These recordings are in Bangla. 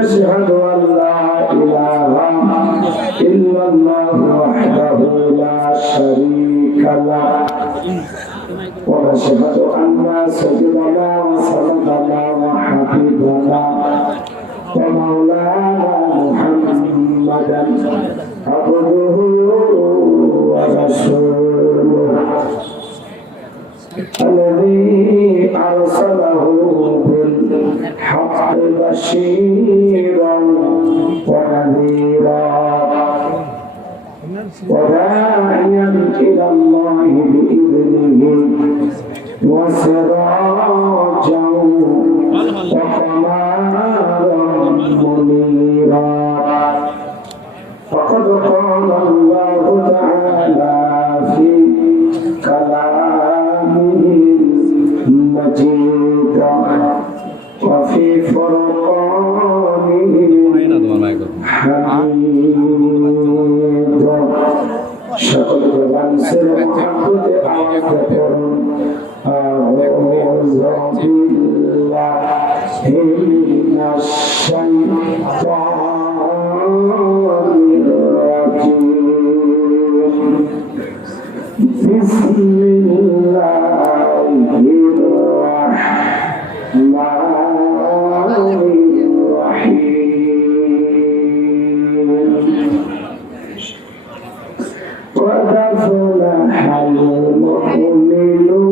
أشهد أن لا إله إلا الله وحده لا شريك له ونشهد أن سيدنا وسندنا وحبيبنا ومولانا محمدا عبده ورسوله الذي أرسله بالحق بشيرا ونذيرا وداعيا إلى الله بإذنه وسراجا وقمرا منيرا فقد قال الله تعالى في كلامه المجيد وفي فرقانه حميد شكر بنصر محمد أعوذ بالله من الشيطان الرجيم بسم الله الرحمن الرحيم قد أفلح المؤمنون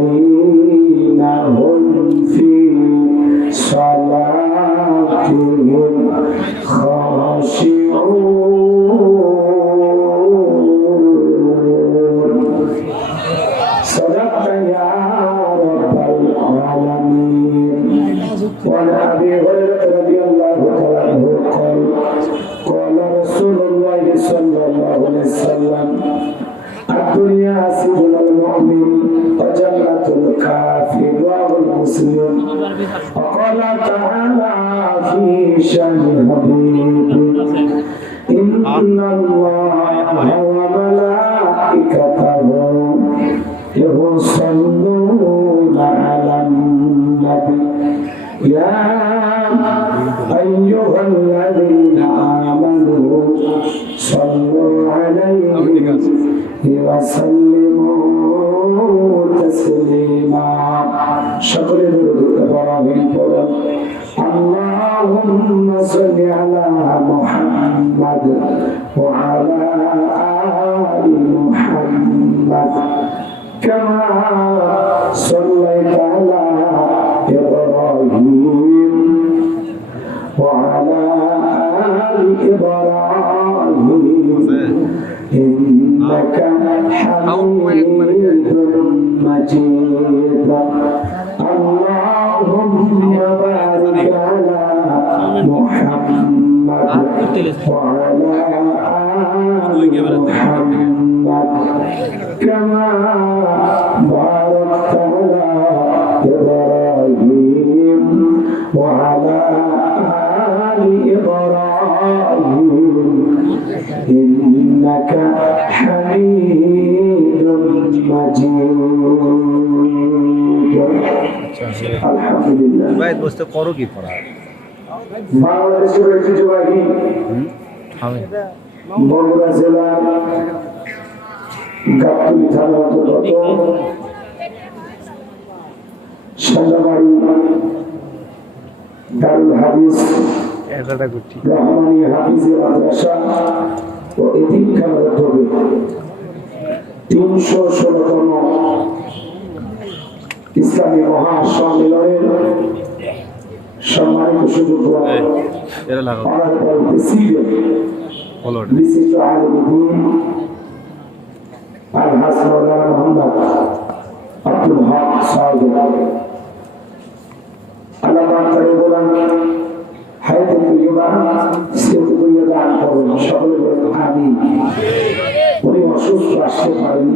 الذين هم في صلاتهم خاشعون صدقت يا رب العالمين. وعن أبي هريرة رضي الله تعالى عنه قال قال رسول الله صلى الله عليه وسلم الدنيا سجن المؤمن وجنة الكافر رواه مسلم. وقال تعالى في شأن حبيبه إن الله وملائكته يصلون على النبي يا أيها الذين آمنوا صلوا عليه وسلموا تسليما. شكر إبراهيم اللهم صل على محمد وعلى آل محمد كما صليت على إبراهيم وعلى آل إبراهيم إنك حميد مجيد. اللهم بارك على محمد وعلى آل محمد كما باركت على إبراهيم وعلى آل إبراهيم إنك حميد مجيد. আলহামদুলিল্লাহ। ভাই বসতে করো কি পড়া? বাংলাদেশের ঐতিহ্যবাহী বগুড়া জেলার গাবতলী থানার অন্তর্গত সান্দাবাড়ি দারুল হাদিস রহমানী হাফিজে মাদ্রাসা ও এতিমখানার উদ্যোগে ৩১৬তম ইসলামী মহাসম্মেলনের সম্মানিত সুযোগ বিশিষ্ট আলেম দ্বীন আলহাজ মাওলানা মোহাম্মদ আব্দুল হক সাহেব আল্লাহ পাক তাকে বলেন হায়াতে তৈয়বা সিহতে তৈয়বা দান করুন। সকলে বলেন আমিন। উনি অসুস্থ আসতে পারেনি,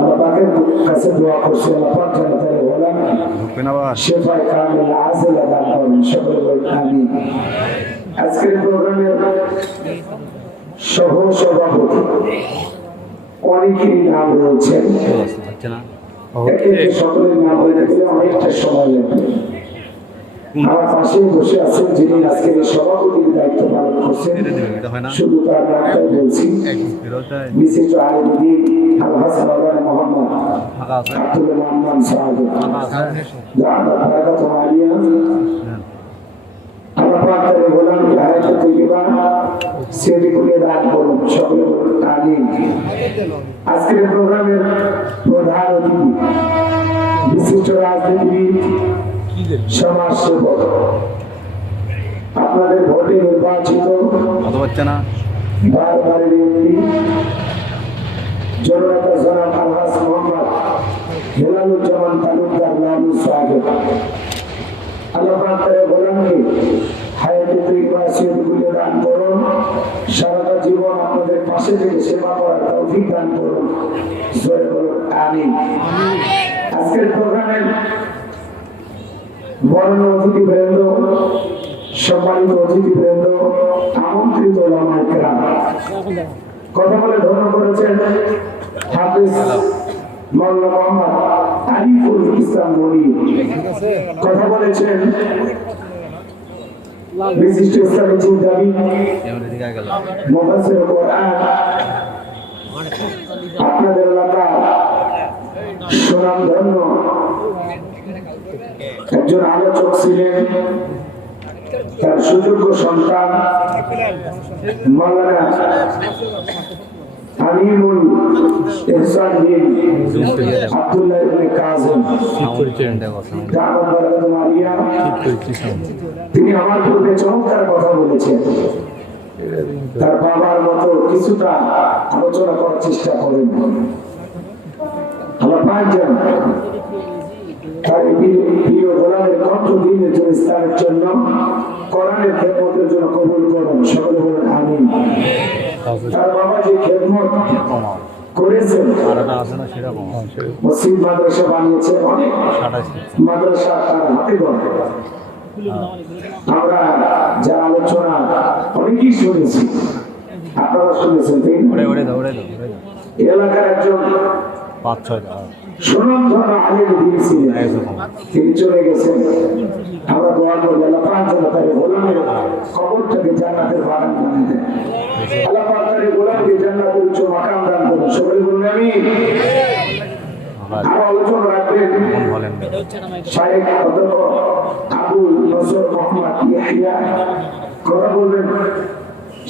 আল্লাহ পাকের কাছে দোয়া করছি আল্লাহ পাক যেন তাকে বলেন শেফায়ে কামিল আজেলা দান করুন। সকলে বলেন আমিন। আজকের প্রোগ্রামের সহ সভাপতি অনেকেরই নাম রয়েছেন। সকলের নাম বলে গেলে অনেকটা সময় লাগবে। আমার পাশে বসে আছেন যিনি আজকের এই সভাপতির দায়িত্ব পালন করছেন, শুধু তার নামটাই বলছি, বিশিষ্ট আলিমুদ্দিন আলহাজ মাওলানা মোহাম্মদ আব্দুল মান্নান সাহেব জানাত বারাকাতুহু আলিয়া। আল্লাহ পাক তার গোলাম হায়াতে তৈয়বা সেটি করে দান করুন, সকলে বলুন আমিন। আজকের প্রোগ্রামের প্রধান অতিথি বিশিষ্ট রাজনীতিবিদ, সমাজসেবক, আপনাদের ভোটে নির্বাচিত বারবারের এমপি জননেতা জনাব আলহাজ মোহাম্মদ হেলালুজ্জামান তালুকদার লালু সাহেব। আল্লাহ পাক তার গোলামকে হায়াতে তৈয়বা সেগুলো দান করুন, সারাটা জীবন আপনাদের পাশে থেকে সেবা করার তৌফিক দান করুন, জয় বলুন আমিন। আজকের প্রোগ্রামের বরণ অতিথিবৃন্দ, সম্মানিত অতিথিবৃন্দ, আমন্ত্রিত ওলামায়ে কেরাম, কথা বলে ধন্য করেছেন হাফেজ মাওলানা মোহাম্মদ আরিফুল ইসলাম মনি, কথা বলেছেন বিশিষ্ট ইসলামী চিন্তাবিদ মুফাসসির কোরআন, আপনাদের এলাকার সুনামধন্য একজন আলোচক ছিলেন, তার সুযোগ্য সন্তান মাওলানা আমিনুল ইহসান বিন আব্দুল্লাহ ইবনে কাযিম জানাত বারাকাতুহু আলিয়া। তিনি আমার পূর্বে চমৎকার কথা বলেছেন, তার বাবার মতো কিছুটা আলোচনা করার চেষ্টা করেন। আমার পাঁচজন তার প্রিয় গোলামের কণ্ঠ দিনের জন্য, ইসলামের জন্য, কোরআনের খেদমতের জন্য কবুল করুন, সকলে বলুন আমিন। তার বাবা যে খেদমত করেছেন, মসজিদ মাদ্রাসা বানিয়েছে, অনেক মাদ্রাসা তার হাতে গড়ে। আমরা যা আলোচনা অনেকেই শুনেছি, আপনারা শুনেছেন, এলাকার একজন সুনামধন্য আলেম দিয়েছিলেন, তিনি চলে গেছেন। আমরা দোয়া করি আল্লাহ পাক যেন তার গোলামের কবরটাকে জান্নাতের বাগান বানিয়ে দেন, আল্লাহ পাক তার গোলামকে জান্নাতের উচ্চ মাকাম দান করুন, সকলে বলুন আমিন। আরো আলোচনা রাখবেন শায়েখ অধ্যক্ষ আবু নসর মোহাম্মদ ইয়াহিয়া, কথা বলবেন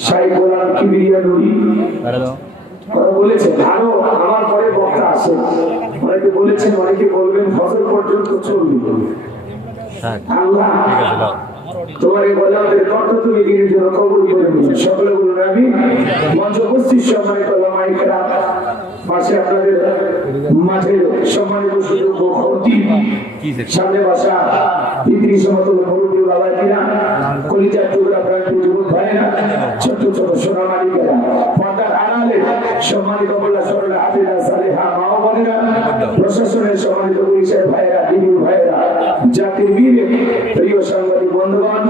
শায়েখ গোলাম কিবরিয়া নুরি, বলেছেন। আরো আমার পরে বক্তা আছে, অনেকে বলেছেন, অনেকে বলবেন ফজর পর্যন্ত চলবে। আল্লাহ তোমার এই গোলামদের কণ্ঠ তুমি দিনের জন্য কবুল করে নিন, সকলে বলুন আমিন। মঞ্চ উপস্থিত সম্মানিত ওলামায়ে কেরাম, পাশে আপনাদের মাঝে সম্মানিত সুযোগ্য খতিব, সামনে বসা পিতৃ সমতুল মুরব্বী বাবাজিরা, কলিজার টুকরা প্রাণপ্রিয় যুবক ভাইয়েরা, ছোট ছোট সোনা মালিকেরা, পর্দার আড়ালে সম্মানিত মোল্লা সরলা হাফেজা সালেহা মা ও বোনেরা, প্রশাসনের সম্মানিত পুলিশের ভাইয়েরা, দিদির ভাইয়েরা, জাতির বীর প্রিয় সাংবাদিক বন্ধুগণ,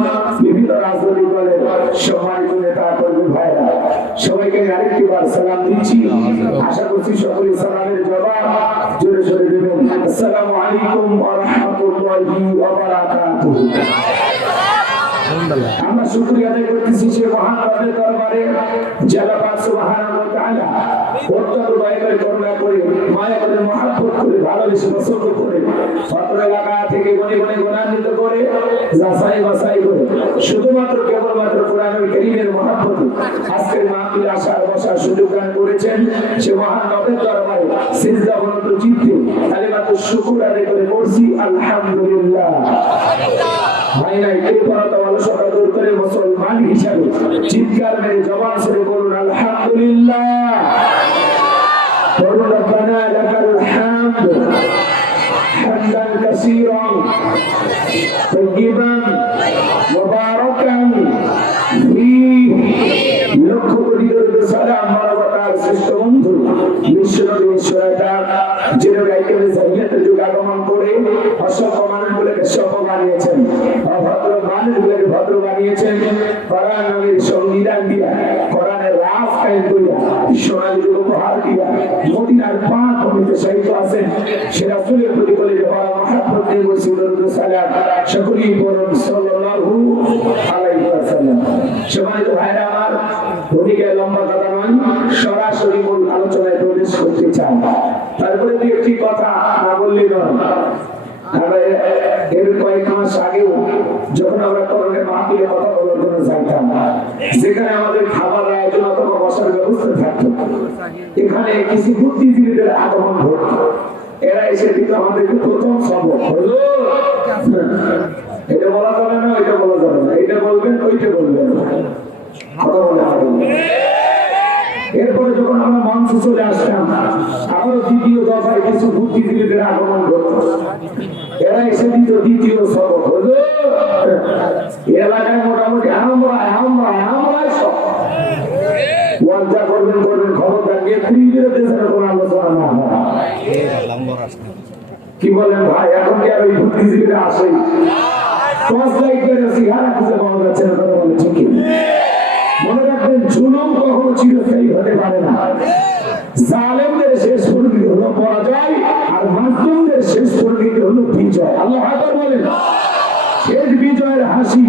বিভিন্ন রাজনৈতিক দলের সম্মানিত নেতা কর্মী ভাইয়েরা, সবাইকে আরেকটি বার সালাম দিচ্ছি। আশা করছি সকলে সালামের জবাব জোরে জোরে দেবেন। আসসালামু আলাইকুম ওয়া রাহমাতুল্লাহি ওয়া বারাকাতুহু। আমরা শুকরিয়া আদায় করতেছি সে মহান রবের দরবারে, যে আল্লাহ পাক সুবহানাহু ওয়া তাআলা অত্যন্ত দয়া করে, করুণা করে, মায়া করে, মহব্বত করে, ভালোবেসে পছন্দ করে, ছাত্র এলাকা থেকে গণে গণে গুণান্বিত করে, যাচাই বাছাই করে, শুধুমাত্র কেবলমাত্র কোরআনুল কারীমের মহব্বতে আজকের মাহফিলে আসার বসার সুযোগ দান করেছেন। সে মহান রবের দরবারে সিজদাবনত চিত্তে কালিমাতুশ শুকর আদায় করে পড়ছি আলহামদুলিল্লাহ। ভাই নাই কৃপণতা অলসতা দূর করে মুসলমান হিসাবে চিৎকার মেরে জবান ছেড়ে বলুন আলহামদুলিল্লাহ। বলুন রব্বানা লাকাল হামদ হামদান কাসীরান তাইয়িবান মুবারাকান ফীহি। লক্ষ কোটি দরুদ সালাম মানবতার শ্রেষ্ঠ বন্ধু বিশ্বনবী ঈশ্বরতা, যিনি রাইকেলে জাহিলিয়াতের যুগ আগমন করে অসংখ্য মানুষগুলোকে সভ্য বানিয়েছেন, অভদ্র মানুষগুলোকে ভদ্র বানিয়েছেন, কোরআন নামের সংবিধান দিয়া, কোরআনের রাজ কায়েম করিয়া, সোনালী যুগ উপহার দিয়া, মদিনার পাক ভূমিতে উৎসাহিত আছেন সে রাসূলের প্রতি কলিজা ভরা মহব্বত নিয়ে বলছি দরুদ সালাম সকলেই বলুন সাল্লাল্লাহু আলাইহি ওয়াসাল্লাম। সম্মানিত ভাইরা আমার, ভূমিকা লম্বা কথা নয়, সরাসরি মূল আলোচনায় প্রবেশ করতে চাই। তারপরে দু একটি কথা না বললেই নয়। এর কয়েক মাস আগেও যখন আমরা করোনার মাহফিলে কথা বলার জন্য যাইতাম, যেখানে আমাদের খাবার আয়োজন অথবা বসার ব্যবস্থা থাকতো, এখানে কিছু বুদ্ধিজীবীদের আগমন ঘটত। এরা এসে কিন্তু আমাদেরকে প্রথম সবক হলো এটা বলা যাবে না, এটা বলা যাবে না, এটা বলবেন ওইটা বলবেন, কথা বলে এরপরে যখন আমরা মঞ্চে চলে আসতাম, আবারও দ্বিতীয় দফায় কিছু বুদ্ধিজীবীদের আগমন ঘটত। এরা এসে দিত দ্বিতীয় সবক হলো এলাকায় মোটামুটি আমরাই সব ওয়াজা করবেন খবরদার নেতৃত্বের দেশের কোনো আলোচনা না হয়। কি বলেন ভাই, এখন কি আর ওই বুদ্ধিজীবীরা আসে? টর্চ লাইট করে সিগারা খুঁজে পাওয়া যাচ্ছে না, কথা বলে ঠিকই। মনে রাখবেন, জুলুম কখনো চিরস্থায়ী হতে পারে না। জালেমদের শেষ পরিণতি হলো পরাজয়, আর মাজলুমদের শেষ পরিণতি হলো বিজয়। আল্লাহু আকবার বলেন। শেষ বিজয়ের হাসি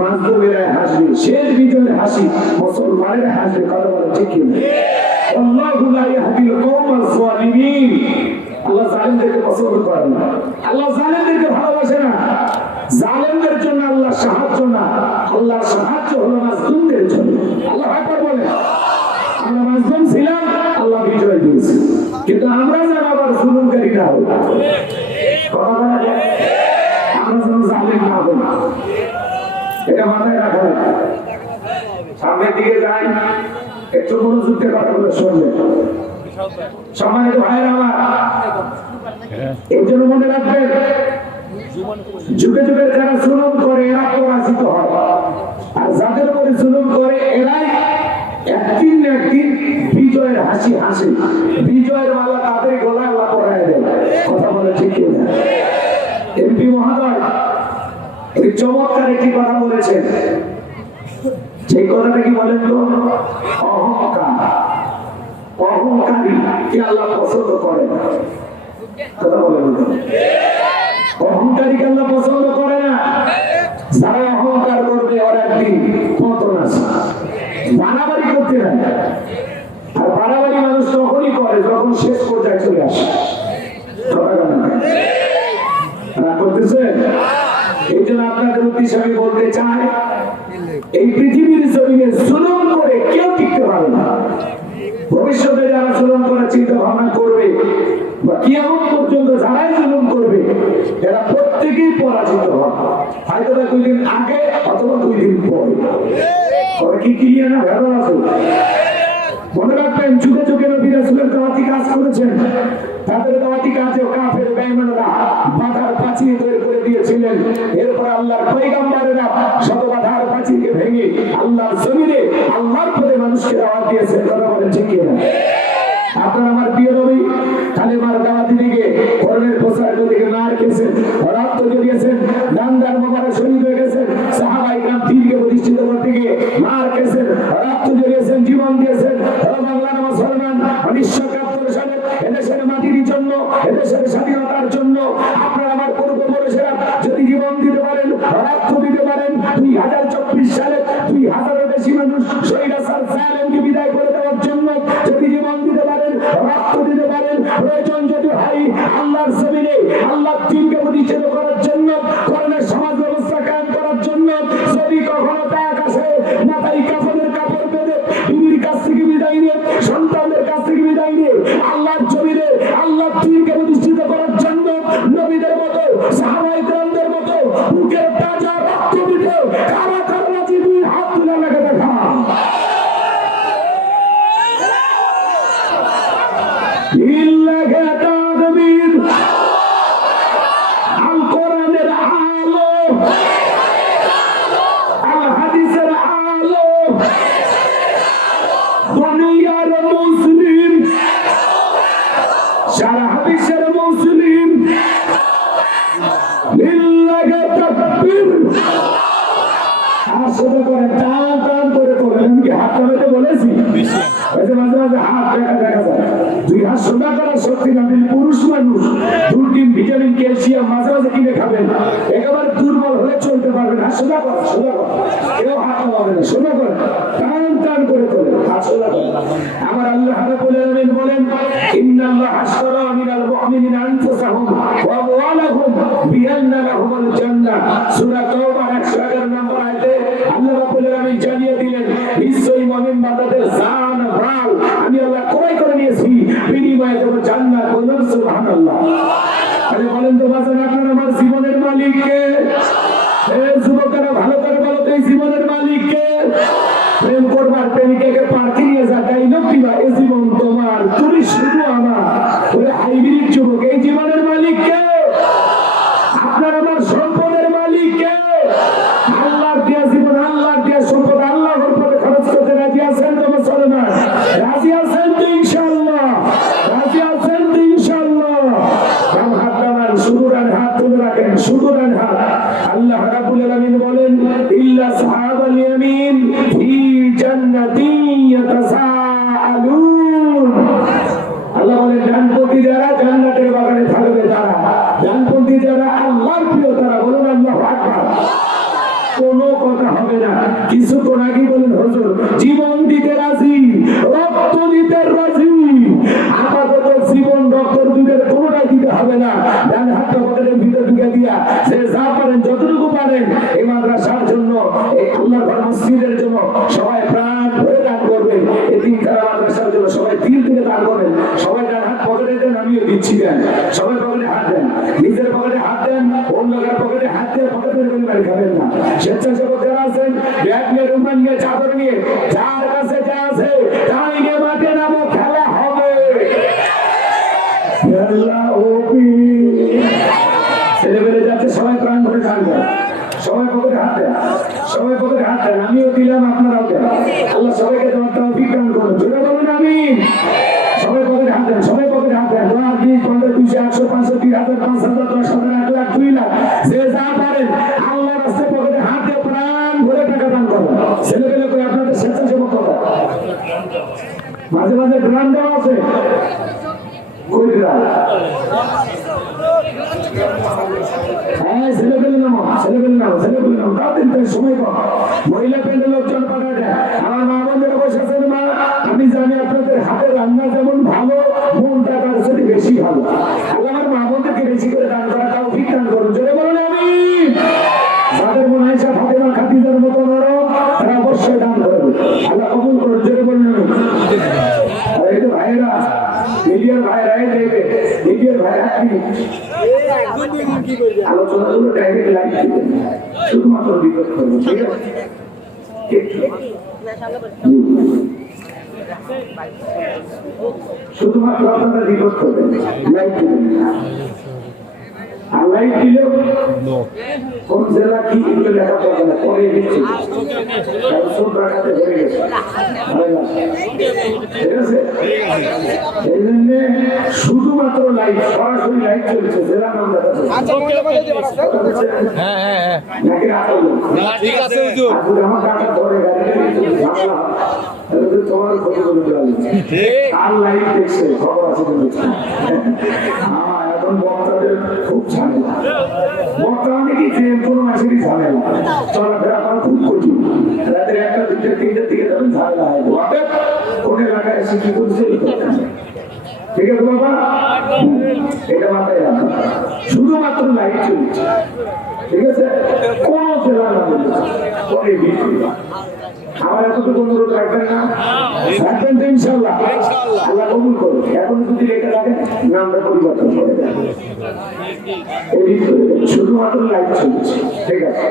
মাজলুমেরা হাসবে, শেষ বিজয়ের হাসি মুসলমানেরা হাসবে, কথা বলে ঠিকই। আল্লাহু লা ইয়াহদিল কওমাল যালিমিন। আল্লাহ জালেমদেরকে পছন্দ করেন না, আল্লাহ জালেমদেরকে ভালোবাসে না। জালেমদের জন্য আল্লাহ সাহায্য না, আল্লাহর সাহায্য হলো মাজলুমদের জন্য। আল্লাহু আকবার বলেন। আমরা মাজলুম ছিলাম, আল্লাহ বিজয় দিয়েছে, কিন্তু আমরা যেন আবার জুলুমকারী না হই, আমরা যেন জালেম না হই, এটা মাথায় রাখা। সামনের দিকে যাই, একটু মনোযোগ দিয়ে কথাগুলো শুনবেন। সম্মানিত ভাইয়েরা আমার, এই জন্য মনে রাখবেন, যুগে যুগে যারা জুলুম করে এরা পরাজিত হয়, আর যাদের উপরে জুলুম করে এরাই একদিন না একদিন বিজয়ের হাসি হাসে, বিজয়ের মালা তাদের গলায় আল্লাহ পরায় দেয়। কথা বলে ঠিক না? এমপি মহোদয় এই চমৎকার একটি কথা বলেছেন। সেই কথাটা কি বলেন তো? অহংকার, অহংকারী কি আল্লাহ পছন্দ করে না? কথা বলেন, অহংকারীকে আল্লাহ পছন্দ করে না। যারা অহংকার করবে ওর একদিন পতন আছে। বাড়াবাড়ি করতে নাই, আর বাড়াবাড়ি মানুষ তখনই করে যখন শেষ পর্যায়ে চলে আসে। করতেছে। এই জন্য আপনাদের উদ্দেশ্যে আমি বলতে চাই, এই পৃথিবীর জমিনে জুলুম করে কেউ টিকতে পারে না। ভবিষ্যতে যারা জুলুম করার চিন্তা ভাবনা করবে বা কিয়ামত পর্যন্ত যারাই জুলুম করবে, এরা প্রত্যেকেই পরাজিত হবে, হয়তো 2 দিন আগে অথবা 2 দিন পরে। কি ক্লিয়ার না? ভেতর আছে। মনে রাখবেন, যুগে যুগে নবী রাসূলের দাওয়াতি কাজ করেছেন। তাদের দাওয়াতি কাজে কাফের বেঈমানরা বাধার প্রাচীর তৈরি করে দিয়েছিলেন। এরপর আল্লাহর পয়গম্বরেরা শত বাধার প্রাচীরকে ভেঙে আল্লাহর জমিনে আল্লাহর পথে মানুষকে দাওয়াত দিয়েছেন। কথা বলেন ঠিক কি না? আপনার আমার প্রিয় নবী কালেমার দাওয়াতি দিকে কোরআনের প্রচারের দিকে মার খেয়েছেন, রক্ত ঝরিয়েছেন, নামদার মোবারক শহীদ হয়ে গেছেন। সাহাবায়ে কেরাম দ্বীনকে প্রতিষ্ঠিত করতে গিয়ে মার খেয়েছেন, রক্ত ঝরিয়েছেন, জীবন দিয়েছেন। বাংলার মুসলমান 1971 সালে এদেশের মাটির জন্য, এদেশের স্বাধীনতার জন্য আপনারা আমার পূর্বপুরুষেরা যদি জীবন দিতে পারেন, রক্ত দিতে পারেন, 2024 সালে 2000-এর বেশি মানুষ স্বৈরাচার জালেমকে বিদায় করে দেওয়ার জন্য যদি জীবন দিতে পারেন, রক্ত দিতে পারেন, প্রয়োজন যদি হয় আল্লাহর জমিনে আল্লাহর দ্বীনকে প্রতিষ্ঠিত করার জন্য, কোরআনের সমাজ ব্যবস্থা কায়েম করার জন্য যদি কখনো ত্যাগ আসে, মাথায় কাফনের কাপড় বেঁধে বিবির কাছ থেকে বিদায় নিয়ে, সন্তানদের কাছ থেকে বিদায় নিয়ে আল্লাহর জমিনে আল্লাহর দ্বীনকে প্রতিষ্ঠিত করার জন্য নবীদের মতো, সাহাবায়ে কেরামদের মতো বুকের তাজা রক্ত দিতে কারা কারা রাজি? 2 হাত তুলে লাগে দেখা। সারা হাদিসের মুসলিম লিল্লাহি তাকবীর। আসলে করে টান টান করে বলেন, কি হাত ধরে বলেছি? মাঝে মাঝে হাত দেখা যায়, দুই হাত সোজা করার শক্তি না, পুরুষ মানুষ প্রোটিন ভিটামিন ক্যালসিয়াম মাঝে মাঝে কিনে খাবেন, একেবারে দুর্বল হলে চলতে পারবেন। হাত সোজা করা, সোজা করা, কেউ হাত পাবে না, সোজা করে টান টান করে তোলে, হাত সোজা করে। আমার আল্লাহ রাব্বুল আলামিন বলেন, ইন্নাল্লাহা আশতারা মিনাল মুমিনিনা আনফুসাহুম ওয়া আমওয়ালাহুম বিআন্না লাহুমুল জান্নাহ। সূরা তাওবার 111 নম্বর আয়াতে আল্লাহ রাব্বুল আলামিন জানিয়ে দিলেন, নিশ্চয়ই মুমিন বান্দাদের জান প্রাণ আমি আল্লাহ ক্রয় করে নিয়েছি, বিনিময়ে দেব জান্নাত। বলুন সুবহানাল্লাহ। আরে বলেন তো বাজান, আপনার আমার জীবনের মালিক কে? এই যুবকেরা ভালো করে বলো তো, এই জীবনের মালিক কে? প্রেম করবার প্রেমিকাকে পার্কে নিয়ে যা ডাইলগ দিবা, এই জীবন তোমার, তুমি শুধু আমার। ওই হাইব্রিড যুবক, এই জীবনের মালিক কে? আপনার আমার সম্পদের মালিক কে? আল্লাহর দেয়া জীবন, আল্লাহর দেয়া সম্পদ আল্লাহর পথে খরচ করতে রাজি আছেন তো মুসলমান? রাজি আছেন তো ইনশাআল্লাহ? রাজি আছেন তো ইনশাআল্লাহ? বাম হাত নামান, সুদূরান হাত তুলে রাখেন, সুদূরান হাত। আল্লাহ রাব্বুল আলামিন বলেন, ইল্লা আসহাবাল ইয়ামিন ফি জান্নাতিন ইয়াতাসাআলুন। আল্লাহ বলেন, ডানপন্থী যারা জান্নাতের বাগানে থাকবে তারা, ডানপন্থী যারা আল্লাহর প্রিয় তারা। বলুন আল্লাহু আকবার। কোনো কথা হবে না। কিছুক্ষণ আগে বলেন, হুজুর জীবন দিতে রাজি, রক্ত দিতে রাজি। আপাতত জীবন রক্ত দিতে কোনোটাই দিতে হবে না। ডান হাতটা পকেটের ভিতর ঢুকে দিয়া সে যা পারেন যতটুকু পারেন এই মাদ্রাসার জন্য, এই আল্লাহর ঘর মসজিদের জন্য সবাই প্রাণ ভরে দান করবেন। এই তিনখানা মাদ্রাসার জন্য সবাই দিল থেকে দান করবেন। সবাই ডান হাত পকেটে দেন, আমিও দিচ্ছি। দেন সবাই পকেটে হাত দেন, নিজের পকেটে হাত দেন, অন্য কারো পকেটে হাত দিয়ে পকেটের করে বাড়ি খাবেন না। স্বেচ্ছাসেবক যারা আছেন, ব্যাগ নিয়ে, রুমাল নিয়ে, চাদর নিয়ে, যার কাছে যা আছে তাই নিয়ে মাঠে নামো, খেলা হবে, খেলা হবে। ছেলেমেয়ে যাচ্ছে, সবাই প্রাণ ভরে গান দেন, সবাই পকেটে হাত দেন, সবাই পকেটে হাত দেন। আমিও দিলাম, আপনারাও দেন। আল্লাহ সবাইকে দেওয়ার তৌফিক দান করুন। জোরে বলুন আমিন। সবাই পকেটে হাত দেন, সবাই পকেটে হাত দেন। 10, 20, 15, 200, 100, 500, 3000, 5000, 10,000, 1 লাখ, 2 লাখ, যে যা পারেন আল্লাহর রাস্তায় পকেটে হাত দিয়ে প্রাণ ভরে টাকা দান করুন। ছেলেমেয়ে করে আপনাদের স্বেচ্ছাসেবক কথা। মাঝে মাঝে গ্রাম দেওয়া আছে, কই গ্রাম? হ্যাঁ, ছেলেমেয়ে নামো, ছেলেমেয়ে নামো, ছেলেমেয়ে নামো। তাদের সময় কম, মহিলা প্যান্ডেল লোকজন পাঠা দেয়। আমার মা বোনেরা বসে আছেন। মা, আমি জানি আপনাদের হাতের রান্না যেমন ভালো, মনটা তার সাথে বেশি ভালো। আল্লাহ আমার মা বোনদেরকে বেশি করে দান করা তৌফিক দান করুন। জোরে বলুন আমিন। যাদের মনে হয় ফাতেমা খাদিজার মতো নরম, তারা অবশ্যই দান করবে। আল্লাহ কবুল করুন। জোরে বলুন আমিন। আর এই তো ভাইয়েরা, মিডিয়ার ভাইরা, এই দেখবে মিডিয়ার ভাইরা আলোচনাগুলো ডাইরেক্ট লাইভ দিবেন, শুধুমাত্র বিপদ করবেন, ঠিক আছে? শুধুমাত্র আপনারা রিপোর্ট করবেন, লাইভ দিবেন। আর লাইভ দিলেও কোন জেলা কি এগুলো লেখা পাবে না, পরে দিচ্ছি। রাখাতে হয়ে গেছে, ঠিক আছে? এই জন্য শুধুমাত্র লাইভ, সরাসরি লাইভ চলছে। জেলা নাম লেখা নাকি রাখা ঠিক আছে। আমার টাকা ধরে গাড়ি তোমার ক্ষতি করে আর লাইভ দেখছে, খবর আছে কিন্তু। এখন বক্তাদের খুব ঝামেলা। বক্তা মানে কি, যে কোনো মাসেরই ঝামেলা, চলাফেরা করা খুব কঠিন। রাতের 1টা, 2টা, 3টার দিকে যাবেন, ঝামেলা হয়। কোন এলাকায় এসে কি করছে, ঠিক আছে বাবা? এটা মাথায় রাখা, শুধুমাত্র লাইভ চলছে, ঠিক আছে? কোন জেলা না পরে বিক্রি। আমার এতটুকু অনুরোধ রাখবেন না? রাখবেন তো ইনশাল্লাহ? আল্লাহ কবুল করুন। এখন যদি লেখা থাকে নামটা পরিবর্তন করে দেন, শুধুমাত্র লাইভ চলছে, ঠিক আছে?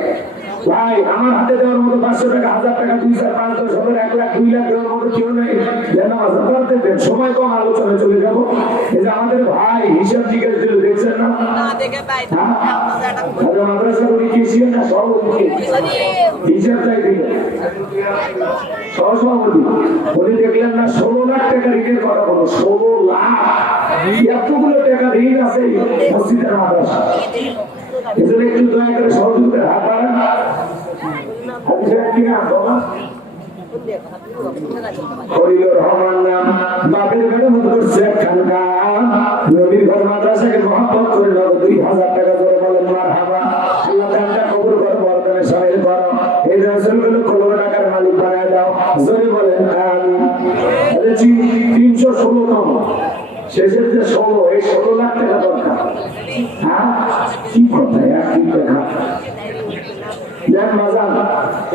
ভাই, আমার হাতে দেওয়ার মতো 500 টাকা, 1000 টাকা, 2, 4, 5, 10, 15, 1 লাখ, 2 লাখ দেওয়ার মতো কেউ নেই। সময় কম, আলোচনায় চলে যাবো। এই যে আমাদের ভাই হিসাব জিজ্ঞেস দিল, দেখছেন না? মাদ্রাসা করি কেসিও না, সভাপতি হিসাব চাই দিল, সহসভাপতি বলে দেখলেন না 16 লাখ টাকা ঋণের কথা বলো। 16 লাখ, এতগুলো টাকা ঋণ আছে মসজিদের মাদ্রাসা। এজন্য একটু দয়া করে সহযোগিতার হাত বাড়ান। খলিলুর রহমান নাম বাপের বেড়ে মুখ করছে একখানকা নবীর ঘর মাদ্রাসাকে মহব্বত করে নাও 2000 টাকা করে বলেন মারহাবা আল্লাহ দানটা কবুল করো বরকতে শামিল করো এই রাসূলগুলো কত টাকার মালিক বানায় দাও জোরে বলেন আমিন আরে 316 তম শেষের যে 16 এই 16 লাখ টাকা দরকার হ্যাঁ কি কথা একই টাকা দেন মাজান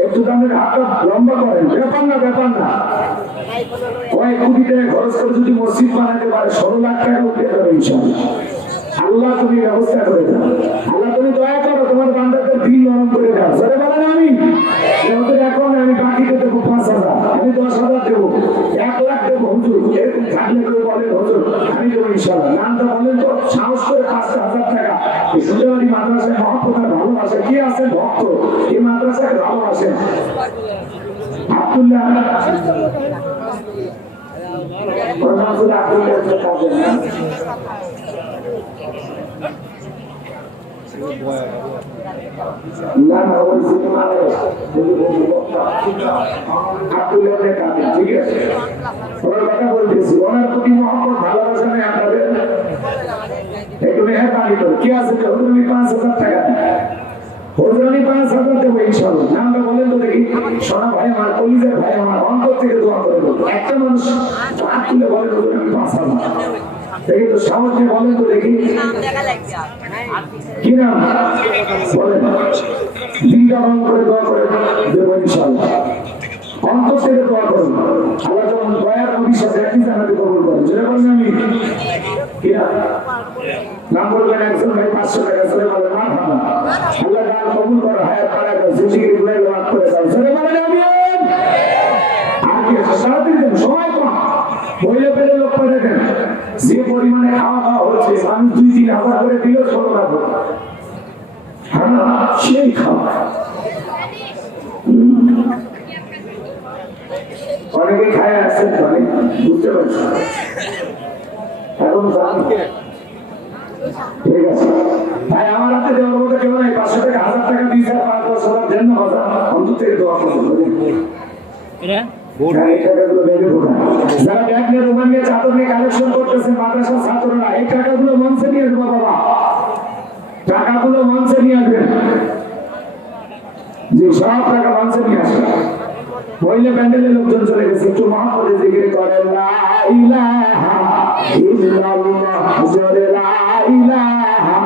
একটু দামের হাতটা লম্বা করেন ব্যাপার না কয়েক কোটি টাকা খরচ করে যদি মসজিদ বানাতে পারে 16 লাখ টাকা উঠতে পারবে ইনশাআল্লাহ আল্লাহ তুমি ব্যবস্থা করে দাও আল্লাহ তুমি দয়া করো তোমার বান্দাদের দিল নরম করে দাও জোরে বলেন আমিন আমাদের এখন আমি বাকিতে দেবো 5000 আমি 10000 দেবো 1 লাখ দেবো হুজুর এরকম থাকলে কেউ বলেন হুজুর আমি দেবো ইনশাআল্লাহ নামটা বলেন তো সাহস করে 5000 টাকা এই সুন্দরী মাদ্রাসায় মহব্বত আর ভালোবাসা কি আছে ভক্ত এই মাদ্রাসাকে ভালোবাসেন আব্দুল্লাহ না না ওই সিনেমা ঠিক আছে ওনার কথা বলতেছি ওনার প্রতি মহব্বত ভালোবাসা নেই আপনাদের একটু মেহরবানি করে কি আছে হুজুরি 5000 টাকা হুজুরি 5000 দেবো ইনশাআল্লাহ নামটা বলেন তো দেখি সোনা ভাই আমার কলিজার ভাই আমার অন্তর থেকে দোয়া করে দেবো একটা মানুষ হাত তুলে বলে হুজুর আমি 5000 দেখি তো সাহস দিয়ে বলেন তো দেখি কি নাম বলেন দিনটা রং করে দোয়া করে দেবো ইনশাআল্লাহ অন্তর থেকে দোয়া করুন আল্লাহ যখন দয়ার নবীর সাথে একই জানাতে কবুল করেন যেটা বলেন আমি কি নাম বলবেন একজন ভাই 500 টাকা চলে বলেন মারহাবা আল্লাহ দান কবুল করো হায়াত বাড়ায় দাও জিন্দেগি গুনাহ মাফ করে দাও চলে বলেন আমি আর কি সারাদিন সময় কম বইলে পেলে লোক পাঠাতে দেন যে পরিমাণে খাওয়া হচ্ছে মানুষ 2-3 হাজার করে দিল 16 লাখ হ্যাঁ সেই খাওয়া অনেকে খায় আসছেন অনেক বুঝতে পারছি এখন ঠিক আছে ভাই আমার হাতে দেওয়ার মতো কেউ নাই 500 টাকা 1000 টাকা 20,000 5,000 দেন না কথা অন্তর থেকে দোয়া করুন যারা ব্যাগ নিয়ে রোমান নিয়ে চাদর নিয়ে কালেকশন করতেছে মাদ্রাসার ছাত্ররা এই টাকাগুলো মঞ্চে নিয়ে আসবো বাবা টাকাগুলো মঞ্চে নিয়ে আসবেন যে সব টাকা মঞ্চে নিয়ে আসবে মহিলা প্যান্ডেলের লোকজন চলে গেছে একটু মহাপদে জিকির করে লা ইলাহা ইল্লাল্লাহ জোরে লা ইলাহা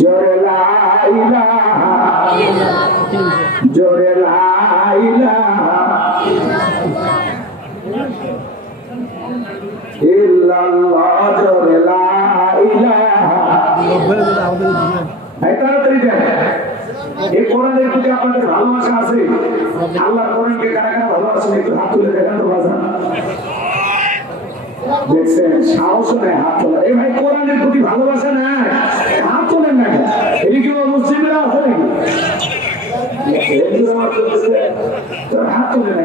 জোরে লা ইলাহা জোরে লা ইলাহা ইল্লাল্লাহ জোরে লা ইলাহা তাড়াতাড়ি দেন এই কোরআনের প্রতি আপনাদের ভালোবাসা আছে আল্লাহর কোরআনকে কারা কারা ভালোবাসেন একটু হাত তুলে দেখান তো বাজান দেখছেন সাহস নেই হাত তোলা এই ভাই কোরআনের প্রতি ভালোবাসা নাই হাত তোলেন না এই কি মুসলিমরা আছে নাকি হাত তোলে না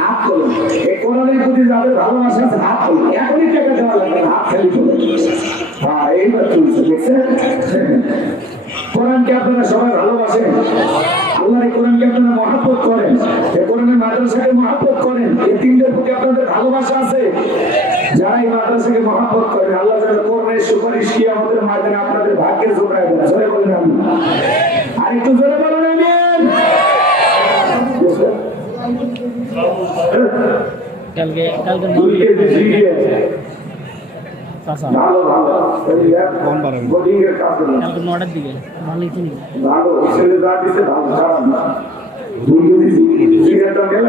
হাত তোলেন এই কোরআনের প্রতি যাদের ভালোবাসা আছে হাত তোলেন এখনই টাকা দেওয়া লাগবে হাত খালি তোলেন হ্যাঁ এইবার চলছে দেখছেন কোরআনকে আপনারা সবাই ভালোবাসেন আল্লাহর কোরআনকে আপনারা মহব্বত করেন এই কোরআনের মাদ্রাসাকে মহব্বত করেন এই তিনটার প্রতি আপনাদের ভালোবাসা আছে যারা এই মাদ্রাসাকে মহব্বত করেন আল্লাহ যেন কোরআনের সুপারিশ কি আমাদের মাধ্যমে আপনাদের ভাগ্যে জোগায় দেন জোরে বলেন আমিন আর একটু জোরে বলেন আমিন কালকে ভালো ভালো কম বাড়ান বোর্ডিং এর কাজ করুন কালকে 9টার দিকে ভালোই চিনি ভালো ছেলে যা দিতে ভালো খারাপ না দুই দিন সিগারেটটা গেল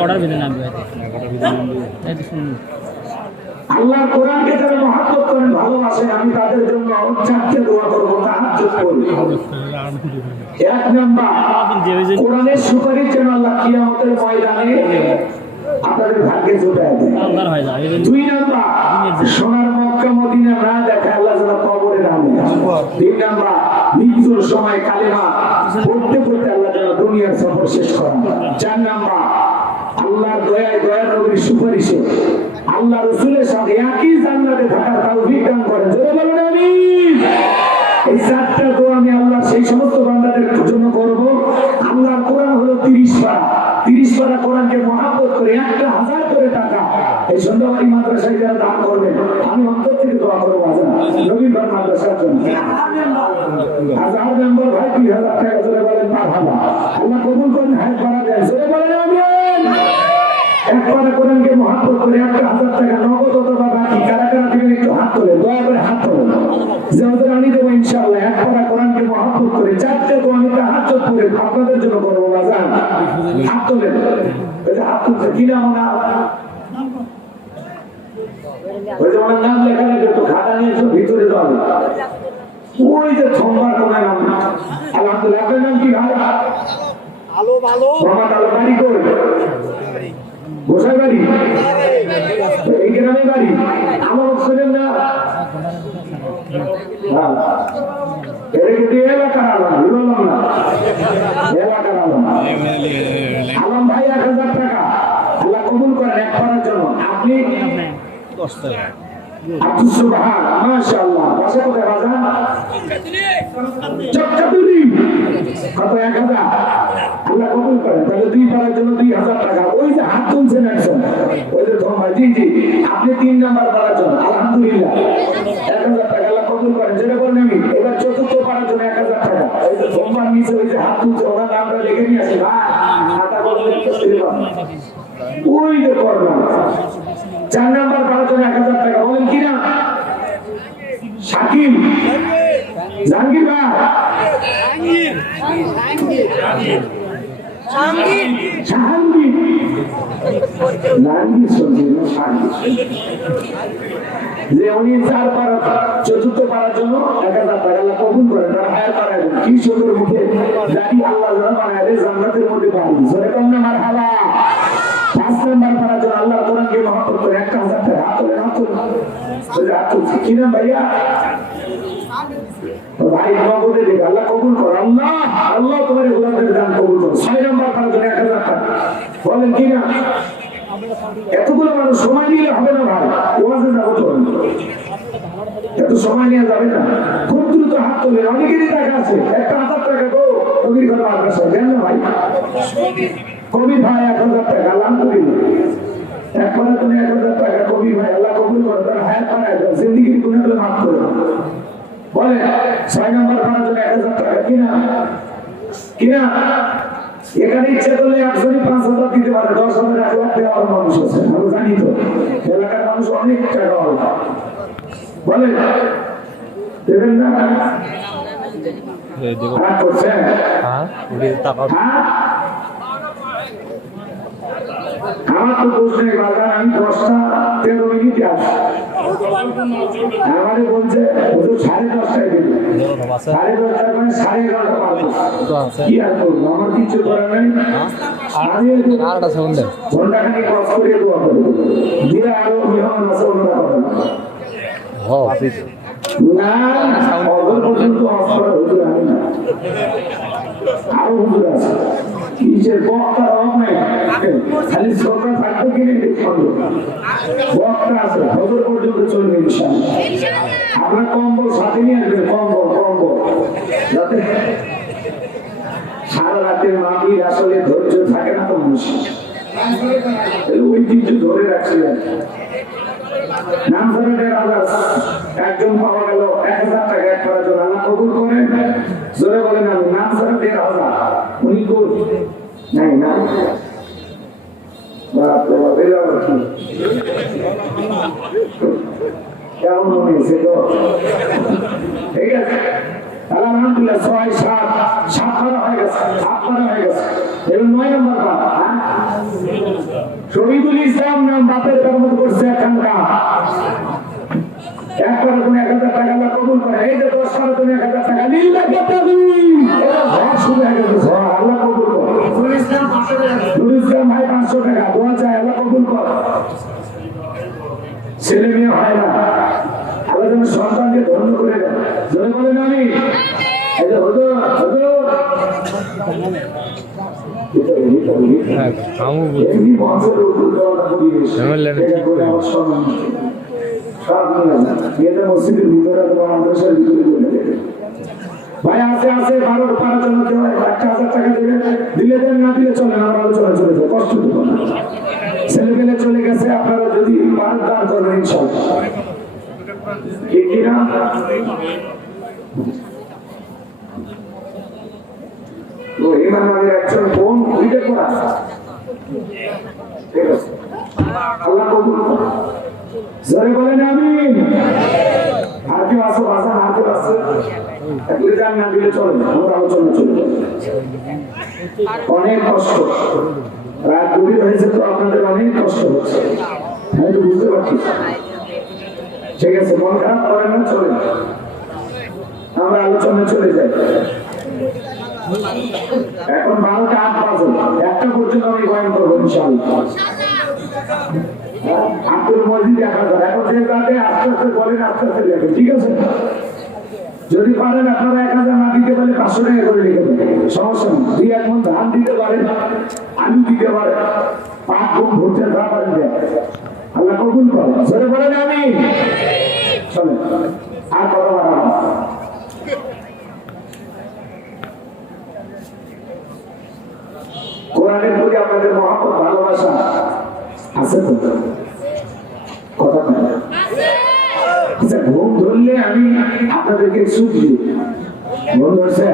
11টার ভিতরে নামবে 11টার ভিতরে নামবে এই শুনুন আল্লাহর কোরআনকে যারা মহব্বত করেন ভালোবাসেন আমি তাদের জন্য চারটি দোয়া করব তাহাজ্জুদ করি এক নাম্বার কোরআনের সুপারিশ যেন আল্লাহ কিয়ামতের ময়দানে আপনাদের ভাগ্যে জোটায় দেন দুই নাম্বার সোনার মক্কা মদিনা না দেখে আল্লাহ যেন কবরে নামে তিন নাম্বার মৃত্যুর সময় কালেমা পড়তে পড়তে আল্লাহ যেন দুনিয়ার সফর শেষ করা। 4 নাম্বার আল্লাহর দয়ায় দয়ার নবীর সুপারিশে আল্লাহ রাসূলের সাথে একই জান্নাতে থাকার তৌফিক দান করেন। জোরে বলুন আমিন। এই 4টা দোয়া আমি আল্লাহ সেই সমস্ত বান্দাদের জন্য করব। আল্লাহর কোরআন হলো 30 পারা। 30 পারা কোরআনকে মহব্বত করে 1000 করে টাকা এই সন্ধ্যাবাড়ি মাদ্রাসায় যারা দান করবেন আমি অন্তর থেকে দোয়া করবো আজান নবীন মাদ্রাসার জন্য। 1000 মেম্বার ভাই 2000 টাকা জোরে বলেন মারহাবা। আল্লাহ কবুল করেন। হায়াত বাড়া দেন। জোরে বলেন আমিন। একবারে কোরআনকে মহব্বত করে 1000 টাকা নগদ অথবা বাকি কারা কারা দিবেন একটু হাত তোলে। দয়া করে হাত তোলেন। যে ওদের আনি দেবো ইনশাআল্লাহ। একবারে কোরআনকে মহব্বত করে 4টে দোয়া আমি তাহাজ্জুদ করে আপনাদের জন্য করবো আজান। হাত তোলেন। এই যে হাত তুলছে কিনা মনে ওই যে ওনার নাম লেখা নেই একটু খাতা নিয়ে একটু ভিতরে যাবে। ওই যে সোমবার কোনার নাম আলহামদুলিল্লাহ। আপনার নাম কি ভাই? আলো ভালো মোহাম্মদ আলো। বাড়ি কই? গোসাই বাড়ি। এই গ্রামে বাড়ি। আমার ছিলেন না এর কিন্তু এলাকার আলম বললাম না এলাকার আলম। আলম ভাই 1000 টাকা আল্লাহ কবুল করেন এক করার জন্য। আপনি 10 টাকা আব্দুল সুবহান মাশাআল্লাহ। বাসা কোথায় বাজান? চক্কাতুলি। কত? 1000 আল্লাহ কবুল করেন। তাহলে 2 পারার জন্য 2000 টাকা। ওই যে হাত তুলছেন একজন ওই যে ধর্মা জি জি আপনি 3 নাম্বার পারার জন্য আলহামদুলিল্লাহ 1000 টাকা আল্লাহ কবুল করেন। যেটা বলেন আমি এবার 4র্থ পারার জন্য 1000 টাকা। ওই যে ধর্মার নিচে ওই যে হাত তুলছে ওনার নামটা লিখে নিয়ে আসি ভাই খাতা করলে ওই যে করবা 4 নাম্বার পারার জন্য 1000 টাকা। বলেন কিনা? শাকিব জাহাঙ্গীর ভাই যে উনি 4 পারা 4র্থ পারার জন্য 1000 টাকা আল্লাহ কবুল করেন। তার হায়াত বাড়ায় দেন। কি সুন্দর মুখে দাড়ি আল্লাহ যেন বানায় দেয় জান্নাতের মধ্যে পারি। জোরে কম না মারহাবা। 5 নাম্বার পারার জন্য আল্লাহর কোরআনকে মহব্বত করে 1000 টাকা। হাত তোলেন হাত তোলেন। হাত তুলছি কি নাম ভাইয়া? ভাই নগদে দেবে আল্লাহ কবুল কর। আল্লাহ আল্লাহ তোমার গোলামের দান কবুল কর। 6 নাম্বার পারার জন্য 1000 টাকা। বলেন কিনা? এতগুলো মানুষ সময় নিলে হবে না ভাই। ওয়াজে যাবো তো এত সময় নিয়ে যাবে না। খুব দ্রুত হাত তোলে। অনেকেরই টাকা আছে। একটা 1000 টাকা গো কবির ঘর মাদ্রাসায় দেন না ভাই। কবি ভাই 1000 টাকা আলহামদুলিল্লাহ। একবারে তুমি 1000 টাকা কবি ভাই আল্লাহ কবুল করো। তার হায়াত বাড়ায় দাও। জিন্দেগির গুনাহগুলো মাফ করে দাও। বলে 6 নাম্বার পারার জন্য 1000 টাকা কিনা কিনা। এখানে ইচ্ছা করলে একজনই 5000 দিতে পারে। 10,000 1 লাখ দেওয়ার মানুষ আছে আমি জানি তো। এলাকার মানুষ অনেক টাকা বলে দেবেন না করছেন। আমার তো দোষ নেই বাজার। আমি 10টা 13 মিনিটে আসি। আমারে বলছে 10:30টায় দিল। 10:30টায় মানে 11:30 পাবো। কি আর করবো? আমার কিছু করার নাই। আমি ঘন্টাখানি কষ্ট করে দোয়া করবো। দিয়ে আরো মেহমান আছে ওনারা করবেন না অগর পর্যন্ত অস্ত্র হুজুর আমি না আরো হুজুর আছে। কিসের বক্তার অভাব নাই। খালি সরকার থাকবে কিনে বক্তা আছে হজর পর্যন্ত চলবে ইনশাআল্লাহ। আপনার কম্বল সাথে নিয়ে আসবেন। কম্বল যাতে সারা রাতের মাটির আসলে ধৈর্য থাকে না তো মানুষ ঐতিহ্য ধরে রাখছিলেন। নাম ধরে একজন পাওয়া গেল 1000 টাকা এক করার জন্য আল্লাহ কবুল করেন। জোরে বলেন আমি নাম ধরে 1000 উনি কই নাই না কেমন মনে হয়েছে তো? ঠিক আছে আলহামদুলিল্লাহ 6 7 করা হয়ে গেছে। 8 করা হয়ে গেছে। এবার 9 নাম্বার পা শহীদুল ইসলাম নাম বাপের কর্মত করছে এখানকা। একবারে তুমি 1000 টাকা আল্লাহ কবুল করে। এই যে 10 পারা তুমি 1000 টাকা লিল্লাহি তাআলা ঘর শুরু হয়ে গেছে। আল্লাহ কবুল করে। নুরুল ইসলাম ভাই 500 টাকা দোয়া চাই আল্লাহ কবুল করে। ছেলে মেয়ে হয় না আল্লাহ যেন সন্তানকে ধন্য করে দেন। জোরে বলেন আমি এই যে হুজুর এমনি বছর উপর দেওয়াটা পরিবেশ এটা করে আমার সম্মান সব নিয়ে যায় মেয়েদের মসজিদের ভিতরে তোমার মাদ্রাসার ভিতরে বলে দেবে ভাই আছে আছে ভারত পাড়ার জন্য কেউ 1,000 টাকা দেবে দিলে দেন না দিলে চলে না আমার আলোচনা চলে যায় কষ্ট দেবো না ছেলে পেলে চলে গেছে আপনারা যদি ভারত দান করবেন ইনশাআল্লাহ ঠিক কিনা তো ইমাম আলীর একজন বোন উইটে করা ঠিক আছে আল্লাহ কবুল করুন জোরে বলেন আমিন আর কেউ আসো আসা আর কেউ আসো একলে যান না দিলে চলে আমরা আলোচনা চলে অনেক কষ্ট রাত গভীর হয়েছে তো আপনাদের অনেক কষ্ট হচ্ছে আমি তো বুঝতে পারছি ঠিক আছে মন খারাপ করেন না চলে আমরা আলোচনা চলে যাই এখন 12টা 8 বাজে একটা পর্যন্ত আমি বয়ান করবো ইনশাআল্লাহ আপনার মসজিদ দেখা যাবে এখন যে কাজে আস্তে আস্তে বলেন আস্তে আস্তে লেখেন ঠিক আছে যদি পারেন আপনারা 1000 না দিতে পারলে 500 টাকা করে লিখে দেবেন সমস্যা নেই 2-1 মণ ধান দিতে পারেন আলু দিতে পারেন 5 গুণ ভোটের যা পারেন দেন আল্লাহ কবুল করুন জোরে বলেন আমিন চলেন আর কথা বাড়াবো না কোরআনের প্রতি আপনাদের মহব্বত ভালোবাসা আছে তো কথা বলেন আচ্ছা ঘুম ধরলে আমি আপনাদেরকে সুখ দিই ঘুম ধরছে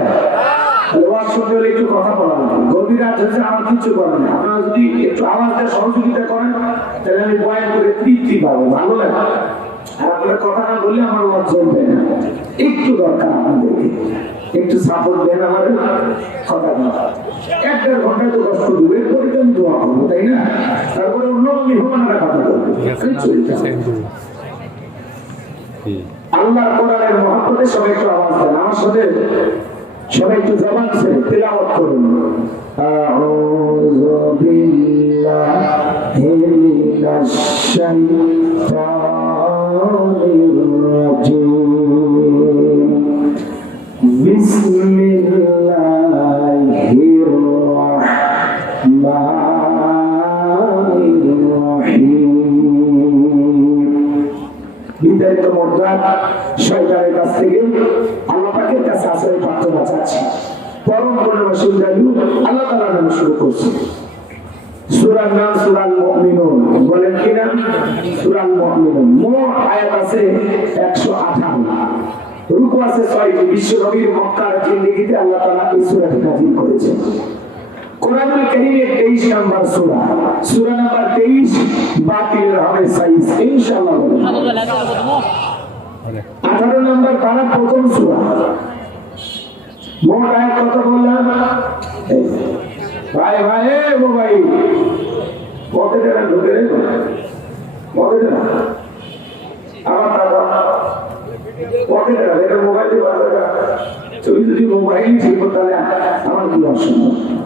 ওয়াজ শুনতে হলে একটু কথা বলা গভীর রাত হচ্ছে আমার কিছু করার নেই আপনারা যদি একটু আওয়াজ দিয়ে সহযোগিতা করেন তাহলে আমি বয়ান করে তৃপ্তি পাবো ভালো লাগে আর আপনারা কথা না বললে আমার ওয়াজ চলবে না একটু দরকার আপনাদেরকে একটু সাপোর্ট দেন আমার কথা না 1-1.5 ঘন্টা তো কষ্ট দেবে এরপরে তো আমি দোয়া করবো তাই না তারপরে অন্য মেহমানরা কথা বলবে আল্লাহর কোরআনের মহব্বতে সবাই একটু আওয়াজ দেন আমার সাথে সবাই একটু জবান ছেড়ে তেলাওয়াত করুন আউযু বিল্লাহি মিনাশ শাইতানির রাজীম বিসমিল্লাহির রাহমানির রহিম বিদায়িত মোরদার শয়তানের কাছ থেকে আল্লাহ পাকের কাছে আশ্রয় প্রার্থনা চাচ্ছি পরম করুণাময় দয়ালু আল্লাহ তাআলার নামে শুরু করছি সূরার নাম সূরাল মুমিনুন বলেন কি নাম সূরাল মুমিনুন মোট আয়াত আছে 158 রুকু আছে 6টি বিশ্ব নবীর মক্কার জিন্দেগিতে আল্লাহ তাআলা এই সূরাটি নাযিল করেছেন কোরআনুল কারীমের 23 নাম্বার সূরা সূরা নাম্বার 23 বাতিলের হবে সাইজ ইনশাআল্লাহ 18 নাম্বার পারা প্রথম সূরা মোট আয়াত কত বললাম ভাই ভাই ও ভাই পকেটে না ঢুকে রে পকেটে না আমার টাকা পকেটে না এটা মোবাইলে বাজারে তুই যদি মোবাইল ঠিক তাহলে আমার কি অসুবিধা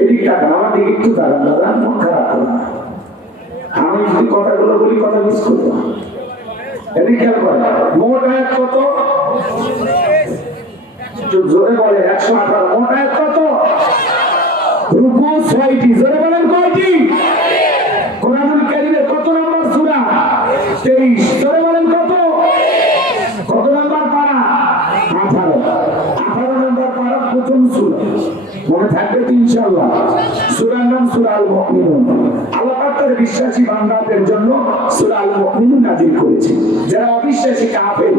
এদিক টাকা আমার দিকে একটু দাঁড়ান দাদা মন খারাপ করে আমি যদি কথাগুলো বলি কথা মিস করবো এদিক খেয়াল করে মোট আয়াত কত জোরে বলে 118 মোট আয়াত কত রুকু 6টি জোরে বলেন কয়টি কোরআনুল কারীমের কত নাম্বার সূরা 23 জোরে বলেন কত কত নাম্বার পারা 18 নাম্বার পারা প্রথম সূরা মনে থাকবে তো ইনশাআল্লাহ সূরার নাম সূরাল মুমিনুন আল্লাহ পাক তার বিশ্বাসী বান্দাদের জন্য সূরাল মুমিনুন নাযিল করেছেন যারা অবিশ্বাসী কাফের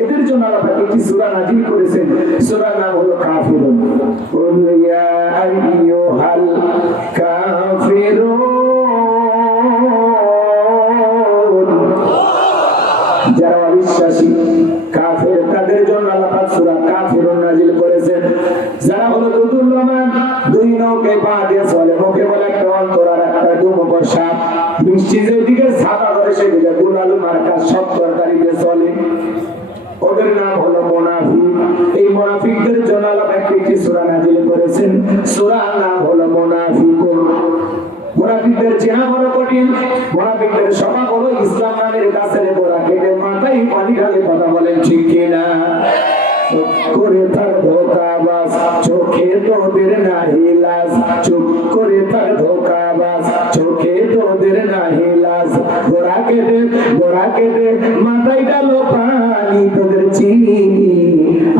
এদের জন্য আল্লাহ পাক একটি সূরা নাযিল করেছেন সূরার নাম হলো কাফিরুন কুল ইয়া আইয়ুহাল কাফিরুন যারা অবিশ্বাসী কাফের তাদের জন্য আল্লাহ পাক সূরা কাফিরুন নাযিল করেছেন যারা হলো দুর্লমান দুই নৌকে পা দিয়ে চলে মুখে বলে একটা অন্তর আর একটা দুমুখর সাপ বৃষ্টি যেদিকে ছাতা করে সেদিকে গুলালু মার্কা সব তরকারিতে চলে ওদের নাম হলো মুনাফিক এই মুনাফিকদের জন্য আল্লাহ একটি সূরা নাযিল করেছেন সূরার নাম হলো মুনাফিকুন মুনাফিকদের চেনা বড় কঠিন মুনাফিকদের স্বভাব হলো ইসলাম নামের গাছের গোড়া কেটে মাথায় পানি ঢালে কথা বলেন ঠিক কিনা করে তার ধোকাবাজ চোখে তোদের নাহি লাজ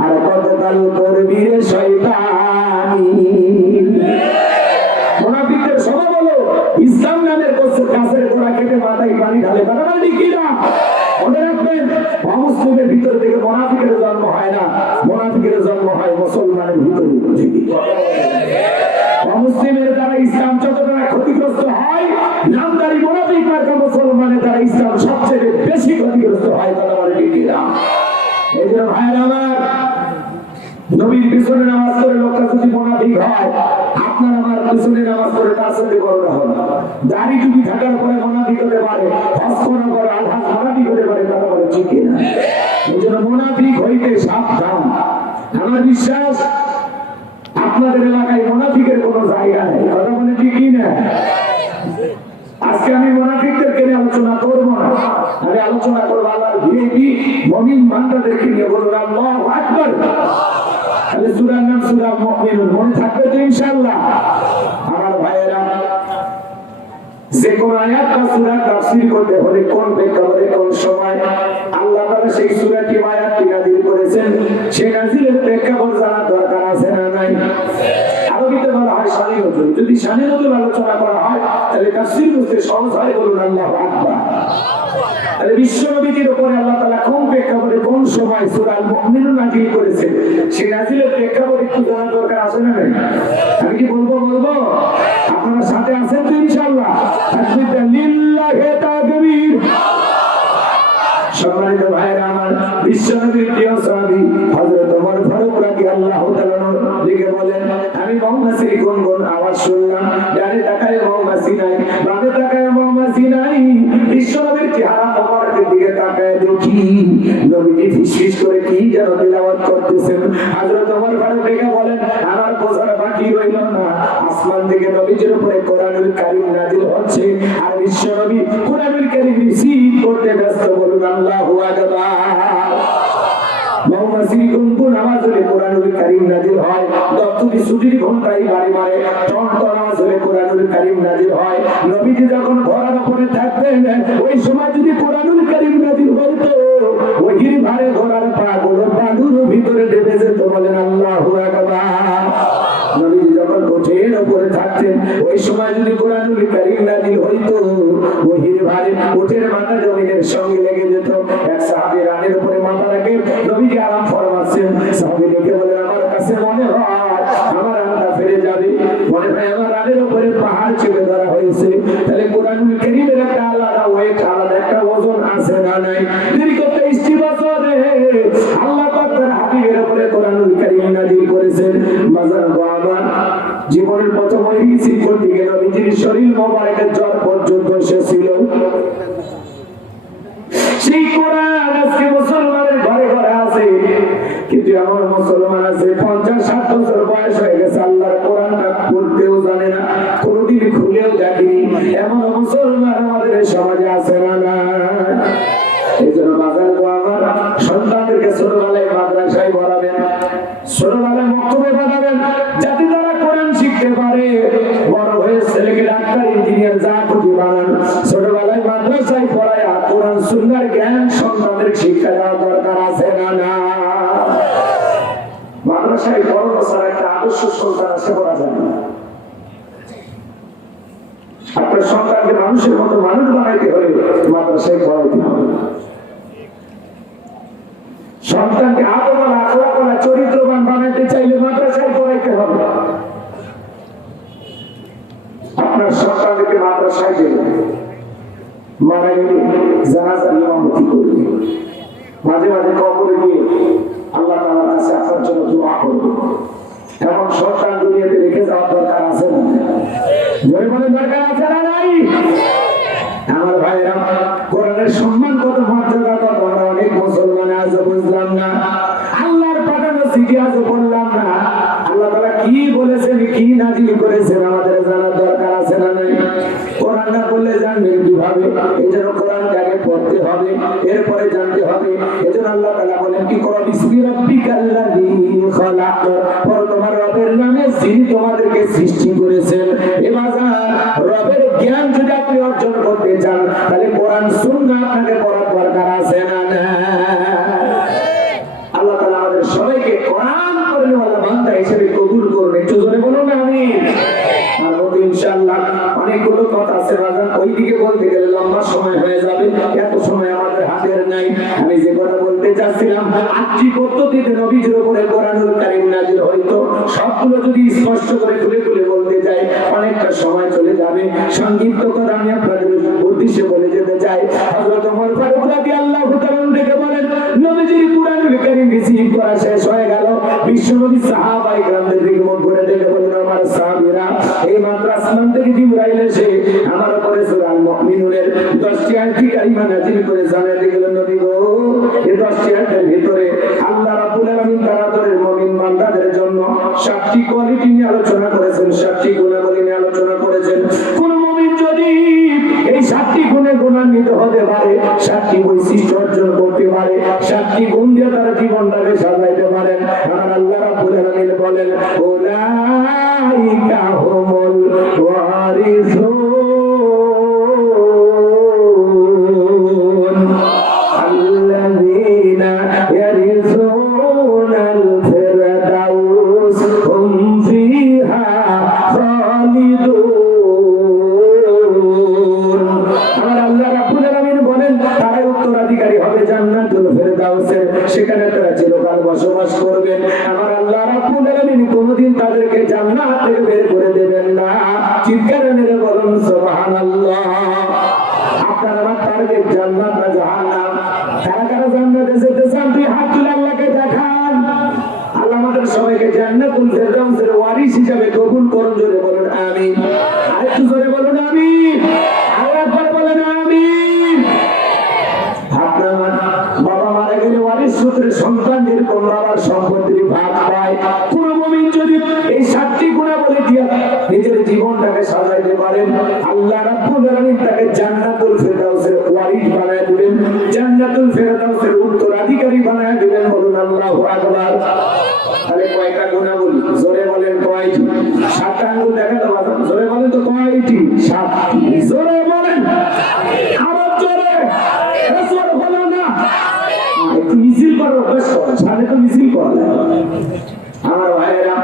আর কতকাল করবি রে শয়তানি। মুনাফিকদের স্বভাব হলো ইসলাম নামের কাছের গোড়া কেটে মাথায় পানি ঢালে, কথা বলি কি না? মনে রাখবেন, অমুসলিমের ভিতর থেকে মুনাফিকের জন্ম হয় না, মুনাফিকের জন্ম হয় মুসলমানের ভিতর থেকে। অমুসলিমের দ্বারা ইসলাম যতটা ক্ষতিগ্রস্ত হয়, নামদারি মুনাফিক মার্কা মুসলমানের দ্বারা ইসলাম সবচেয়ে বেশি ক্ষতিগ্রস্ত হয়, কথা বলি কি না? এই জন্য ভাইয়েরা আমার, নবীর পিছনে নামাজ করে লোকটা যদি মুনাফিক হয়, আপনার আমার পিছনে নামাজ করে তার সাথে বড়রা হবে। দাড়ি টুপি থাকার পরে মুনাফিক হতে পারে, হজ করার পরে আলহাজ মুনাফিক হতে পারে, কথা বলে ঠিক না? এই জন্য মুনাফিক হইতে সাবধান। আমার বিশ্বাস আপনাদের এলাকায় মুনাফিকের কোনো জায়গা নেই, কথা বলে ঠিক না? আজকে আমি মুনাফিকদেরকে নিয়ে আলোচনা করবো না, আমি আলোচনা করবো আল্লাহর ভিআইপি মুমিন বান্দাদেরকে নিয়ে। বলুন আল্লাহু আকবার। তাহলে সূরার নাম সূরা মুমিনুন, মনে থাকবে তো ইনশাআল্লাহ? আমার ভাইয়েরা, যে কোন আয়াত বা সূরা তাফসীর করতে হলে কোন প্রেক্ষাপটে কোন সময় আল্লাহ তাআলা সেই সূরাটি আয়াতটি নাযিল করেছেন, সেই নাযিলের প্রেক্ষাপট জানার দরকার আছে না নাই? আরবিতে বলা হয় শানি নজুল। যদি শানি নজুল আলোচনা করা হয় তাহলে তাফসীর বুঝতে সহজ হয়। বলুন আল্লাহু আকবার। তাহলে বিশ্ব নবীর উপরে আল্লাহ তাআলা কোন প্রেক্ষাপটে কোন সময় সূরা আল মুমিনুন নাযিল করেছেন, সেই নাযিলের প্রেক্ষাপট একটু জানার দরকার আছে না নাই? আমি কি বলবো? আপনারা সাথে আছেন তো ইনশাআল্লাহ? তাকবীর লিল্লাহি তাকবীর। সম্মানিত ভাইরা আমার, বিশ্ব নবীর প্রিয় সাহাবী হযরত ওমর ফারুক রাদিয়াল্লাহু তাআলা লিখে বলেন, আমি মৌমাছির গুনগুন আওয়াজ শুনলাম, ডানে তাকায় মৌমাছি নাই, বামে তাকায় মৌমাছি নাই। বিশ্ব নবীর চেহারা মোবারকের দিকে তাকায় দেখি নবীজি ফিসফিস করে কি যেন তেলাওয়াত করতেছেন। হযরত ওমর ফারুক লিখে বলেন, আমার বোঝার বাকি রইল না, আসমান থেকে নবীজির উপরে কোরআনুল কারীম নাযিল হচ্ছে, আর বিশ্ব নবী কোরআনুল কারীম রিসিভ করতে ব্যস্ত। বলুন আল্লাহু আকবার। মৌমাছির গুনগুন আওয়াজ হলে কোরআনুল কারীম নাযিল হয়। দপ্তরি ছুটির ঘন্টায় বাড়ি মারে টনটন আওয়াজ হলে কোরআনুল কারীম নাযিল হয়। নবীজি যখন ঘোড়ার উপরে থাকতেন, ওই সময় যদি কোরআনুল কারীম নাযিল হতো, ওহির ভারে ঘোড়ার পাগুলো বালুর ভিতরে ডুবে যেত। বলেন আল্লাহু আকবার। নবীজি যখন ওঠের উপরে থাকতেন, ওই সময় যদি কোরআনুল কারীম নাযিল হইতো, ওহির ভারে ওঠের মাথা জমিনের সঙ্গে লেগে যেত। এক সাহাবী রানের উপরে মাথা রেখে নবীজি আরাম ফরমাচ্ছেন। সাহাবী দেখে বলেন, আমার কাছে মনে হয় আমার আত্মা ফিরে যাবে, মনে হয় আমার রানের উপরে পাহাড় চেপে ধরা হয়েছে। তাহলে কোরআনুল কারীমের একটা আলাদা ওয়েট, আলাদা একটা ওজন আছে না নাই? দীর্ঘ 23 বছরে আল্লাহ পাক তার হাবিবের উপরে কোরআনুল কারীম নাযিল করেছেন। বাজার আমার জীবনের প্রথম ওই রিসিভ করতে গিয়ে নবীজির শরীর মোবারকের জ্বর পর্যন্ত এসেছিল। সেই কোরআন আজকে মুসলমানের ঘরে ঘরে আছে, কিন্তু এমন মুসলমান আছে 50-60 বছর বয়স হয়ে গেছে, আল্লাহর কোরআনটা পড়তেও জানে না, কোনোদিন খুলেও দেখেনি। এমন মুসলমান আমাদের সমাজে আছে না না? এই জন্য বাজার আমার সন্তানদেরকে ছোটবেলায় মাদ্রাসায় পড়াবেন, ছোটবেলায় মক্তবে পড়াবেন, যাতে তারা কোরআন শিখতে পারে। বড় হয়ে ছেলেকে ডাক্তার, ইঞ্জিনিয়ার যা খুশি বানান, ছোটবেলায় মাদ্রাসায় পড়ায় কোরআন সুন্নাহর জ্ঞান সন্তানদের শিক্ষা দেওয়া দরকার আছে না না? মাদ্রাসায় পড়ানো ছাড়া একটা আদর্শ সন্তান আছে পড়া যায় না। আপনার সন্তানকে মানুষের মতো মানুষ বানাইতে হলে মাদ্রাসায় পড়াইতে হবে। সন্তানকে আদরওয়ালা, আখলাকওয়ালা, চরিত্রবান বানাইতে চাইলে মাদ্রাসায় পড়াইতে হবে। আপনার সন্তানকে মাদ্রাসায় গেলে মারা গেলে জানাজার ইমামতি করবে, মাঝে মাঝে কবরে গিয়ে আল্লাহ তাআলার কাছে আপনার জন্য দোয়া করবে। এমন সন্তান দুনিয়াতে রেখে যাওয়ার দরকার আছে না? জয়মানের দরকার আছে না নাই? আমার ভাইরা, কোরআনের সম্মান কত, মর্যাদা কত, আমরা অনেক মুসলমান আজও বুঝলাম না। আল্লাহর পাঠানো চিঠি আজও বললাম না। আল্লাহ তাআলা কি বলেছেন, কি নাযিল করেছেন আমাদের জানার দরকার আছে না নাই? কোরআন না বললে জানবেন কিভাবে? এই জন্য কোরআনকে আগে পড়তে হবে, এরপরে জানতে হবে। এই জন্য আল্লাহ তাআলা বলেন, কি করো বিসমি রাব্বিকাল্লাযী খালাক, পর তোমার রবের নামে যিনি তোমাদেরকে সৃষ্টি করেছেন। এ বাজার রবের জ্ঞান যদি আপনি অর্জন করতে চান, তাহলে কোরআন সুন্নাহ আপনাকে পড়ার দরকার আছে না না? আল্লাহ তাআলা আমাদের সবাইকে কোরআন পড়নেওয়ালা বান্দা হিসেবে কবুল করুন। একটু জোরে বলুন আমিন। আর ইনশাআল্লাহ অনেকগুলো কথা আছে বাজান, ওইদিকে বলতে গেলে লম্বা সময় হয়ে যাবে, এত সময় আমাদের হাতের নাই। আমি যে কথা বলতে চাচ্ছিলাম, 8টি পদ্ধতিতে নবীজির উপরে কোরআনুল কারীম নাযিল হইতো, সবগুলো যদি স্পষ্ট করে খুলে খুলে বলতে যাই অনেকটা সময় চলে যাবে। সংক্ষিপ্ত করে আমি আপনাদের উদ্দেশ্যে বলে যেতে চাই। হযরত ওমর ফারুক রাদিয়াল্লাহু তাআলা থেকে বলেন, নবীজির কোরআনুল কারীম রিসিভ করা শেষ হয়ে গেল, বিশ্বনবী সাহাবায়ে কেরামদের দিকে মুখ করে ডেকে বলেন, আমার সাহাবীরা, এই মাত্র আসমান থেকে জিবরাইল এসে আমার উপরে সূরা আল মুমিনুনের 10টি আয়াত কারিমা নাযিল করে জানাতে গেলেন, নবী গো, এই 10টি আয়াতের ভিতরে আল্লাহ রাব্বুল আলামিন তার আদরের মুমিন বান্দাদের জন্য 7টি কোয়ালিটি নিয়ে আলোচনা করেছেন, 7টি গুণাবলী নিয়ে আলোচনা করেছেন। কোন মুমিন যদি এই 7টি গুণে গুণান্বিত হতে পারে, 7টি বৈশিষ্ট্য অর্জন করতে পারে, 7টি গুণ দিয়ে তার জীবনটাকে সাজাইতে পারেন, আমার আল্লাহ রাব্বুল আলামিন বলেন, উলাইকা হুমুল ওয়ারিসুন আল্লাযীনা ইয়ারিসুনাল ফিরদাউস হুম ফিহা খালিদুন। আমার আল্লাহ রাব্বুল আলামিন বলেন, তারাই উত্তরাধিকারী হবে জান্নাতুল ফিরদাউসের, সেখানে তারা চিরকাল বসবাস করবেন। আমার আল্লাহ রাব্বুল আলামিন কোনদিন তাদেরকে জান্নাত থেকে বের করে দেবেন না। চিৎকার মেরে বলুন সুবহানাল্লাহ। আপনার আমার টার্গেট জান্নাত না জাহান্নাম? কারা কারা জান্নাতে যেতে চান তুই হাত তুলে আল্লাহকে দেখান। আল্লাহ আমাদের সবাইকে জান্নাতুল ফিরদাউসের ওয়ারিস হিসেবে কবুল করুন। জোরে বলুন আমিন। আরেকটু জোরে বলুন আমিন। আরেকবার বলেন আমিন। আপনার বাবা মারা গেলে ওয়ারিস সূত্রে সন্তান যেরকম বাবার সম্পত্তির ভাগ পায়, কোন মুমিন যদি এই 7টি গুণাবলী দিয়ে নিজের জীবনটাকে সাজাইতে পারেন, আল্লাহ রাব্বুল আলামিন তাকে জান্নাতুল ফিরদাউসের ওয়ারিস বানায় দিবেন, জান্নাতুল ফিরদাউসের উত্তরাধিকারী বানায় দিবেন। বলুন আল্লাহু আকবার। তাহলে কয়টা গুণাবলী? জোরে বলেন কয়টি? 7টা আঙ্গুল দেখা দাও, জোরে বলেন তো কয়টি? 7টি। জোরে বলেন, আরো জোরে। জোরে বলো না, একটু মিছিল করো, বেশ করো, সামনে তো মিছিল করো। আমার ভাইয়েরা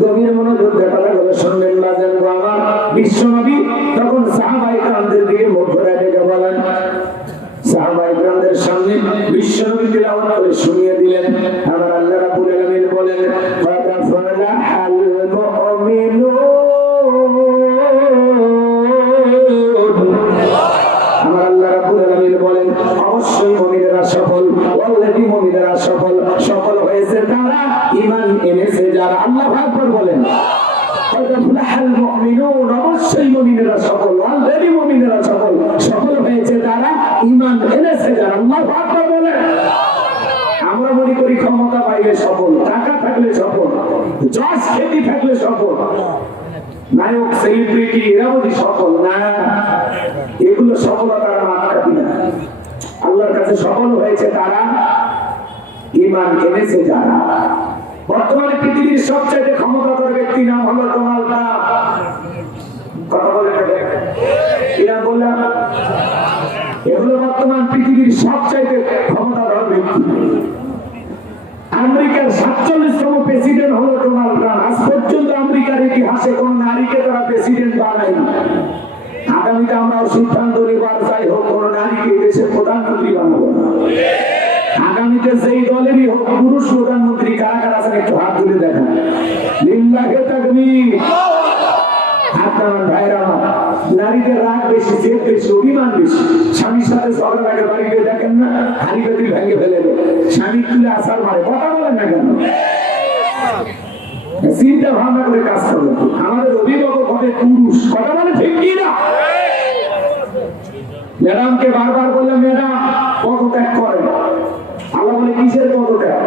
গভীর মনোযোগ দিয়ে কথাগুলো শুনবেন। বাজান গো আমার, বিশ্বনবী তখন সাহাবায়ে কেরামদের দিকে মুখ করে ডেকে বলেন, সাহাবায়ে কেরামদের সামনে বিশ্বনবী তিলাওয়াত করে শুনিয়ে দিলেন। আমার আল্লাহ রাব্বুল আলামিন বলেন, ফালাহাল মুমিনুন। আমার আল্লাহ রাব্বুল আলামিন বলেন, অবশ্যই মুমিনেরা সফল। ওয়াল্লাযী মুমিনেরা সফল, সফল হয়েছে তারা ঈমান এনেছে যারা। আল্লাহু আকবার বলেন। ফালাহাল মুমিনুন, অবশ্যই মুমিনেরা সফল। ওয়াল্লাযী মুমিনেরা সফল, সফল হয়েছে তারা ঈমান এনেছে যারা। আল্লাহু আকবার বলেন। আমরা মনে করি ক্ষমতা পাইলে সফল, টাকা থাকলে সফল, যশ খ্যাতি থাকলে সফল, নায়ক সেলিব্রিটি এরা বুঝি সফল না। এগুলো সফলতার মাপকাঠি না। আল্লাহর কাছে সফল হয়েছে তারা ঈমান এনেছে যারা। বর্তমানে পৃথিবীর সবচেয়ে ক্ষমতাধর ব্যক্তি নাম হলো ডোনাল্ড ট্রাম্প। কথা বলে এরা বললাম, এগুলো বর্তমান পৃথিবীর সবচেয়ে ক্ষমতাধর ব্যক্তি। আমেরিকার 47তম প্রেসিডেন্ট হলো ডোনাল্ড ট্রাম্প। আজ পর্যন্ত আমেরিকার ইতিহাসে কোন নারীকে তারা প্রেসিডেন্ট বানায়নি। আগামীতে আমরাও সিদ্ধান্ত নেবার চাই, হোক কোন নারীকে দেশের প্রধানমন্ত্রী বানাবো না। আগামীতে যেই দলেরই হোক পুরুষ প্রধানমন্ত্রী কারা কারা আছেন একটু হাত তুলে দেখান। লিল্লাহি তাকবীর। আপনার ভাইরা আমার, নারীদের রাগ বেশি, জেদ বেশি, অভিমান বেশি। স্বামীর সাথে ঝগড়া লাগে, বাড়িতে দেখেন না হাড়ি বাতি ভেঙে ফেলে দেয়, স্বামী তুলে আসার মারে। কথা বলেন না কেন? চিন্তা ভাবনা করে কাজ করবেন। আমাদের অভিভাবক হবে পুরুষ। কথা বলে ঠিক কি না? ম্যাডামকে বারবার বললাম, ম্যাডাম পদত্যাগ করেন। আল্লাহ বলে কিসের পদত্যাগ?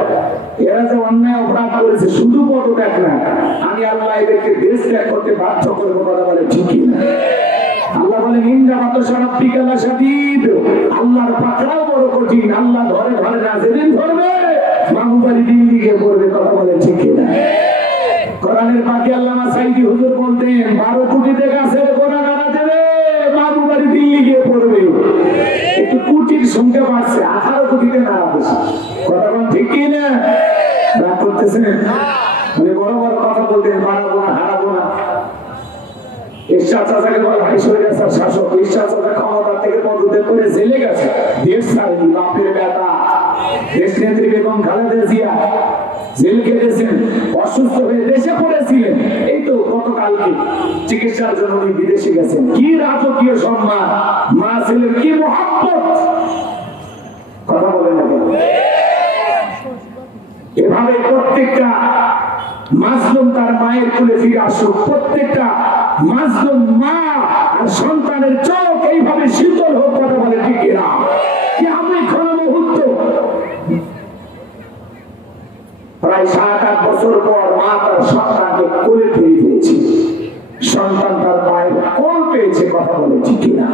এরা যে অন্যায় অপরাধ করেছে, শুধু পদত্যাগ না, আমি আল্লাহ এদেরকে দেশ ত্যাগ করতে বাধ্য করবো। কথা বলে ঠিকই না? আল্লাহ বলে নিন্দা বাতাসা রাব্বিকা লাশাদীদ, আল্লাহর পাকড়াও বড় কঠিন। আল্লাহ ঘরে ঘরে না যেদিন ধরবে, মামু বাড়ি দিল্লি গিয়ে পড়বে। কথা বলে ঠিকই না? কোরআনের পাখি আল্লামা সাইদি হুজুর বলতেন, 12 কোটিতে গাছের গোড়া নাড়া দেবে, মামু বাড়ি দিল্লি গিয়ে পড়বে। একটু কোটির সংখ্যা বাড়ছে, 18 কোটিতে না বেশি। কথা কোন ঠিক কি না? রাগ করতেছেন? মানে বড় বড় কথা বলতেন, বাড়াবো না, হারাবো না। ঈশ্বর চাচাকে বলা হয় স্বৈরাচার শাসক। ঈশ্বর চাচা ক্ষমতা থেকে পদত্যাগ করে জেলে গেছে, দেশ ছাড়েনি। বাপের বেটা দেশ নেত্রী বেগম খালেদা জিয়া জেল খেটেছেন, অসুস্থ হয়ে দেশে পড়েছিলেন। এই তো গতকালকে চিকিৎসার জন্য উনি বিদেশে গেছেন। কি রাজকীয় সম্মান, মা ছেলের কি মহব্বত! কথা বলেন না কেন? এভাবে প্রত্যেকটা মাজলুম তার মায়ের কোলে ফিরে আসুক। প্রত্যেকটা মাজলুম মা আর সন্তানের চোখ এইভাবে শীতল হোক। কথা বলে ঠিক না? কি আমি ক্ষণ মুহূর্ত প্রায় 7-8 বছর পর মা তার সন্তানকে কোলে ফিরে পেয়েছে, সন্তান তার মায়ের কোল পেয়েছে। কথা বলে ঠিক না?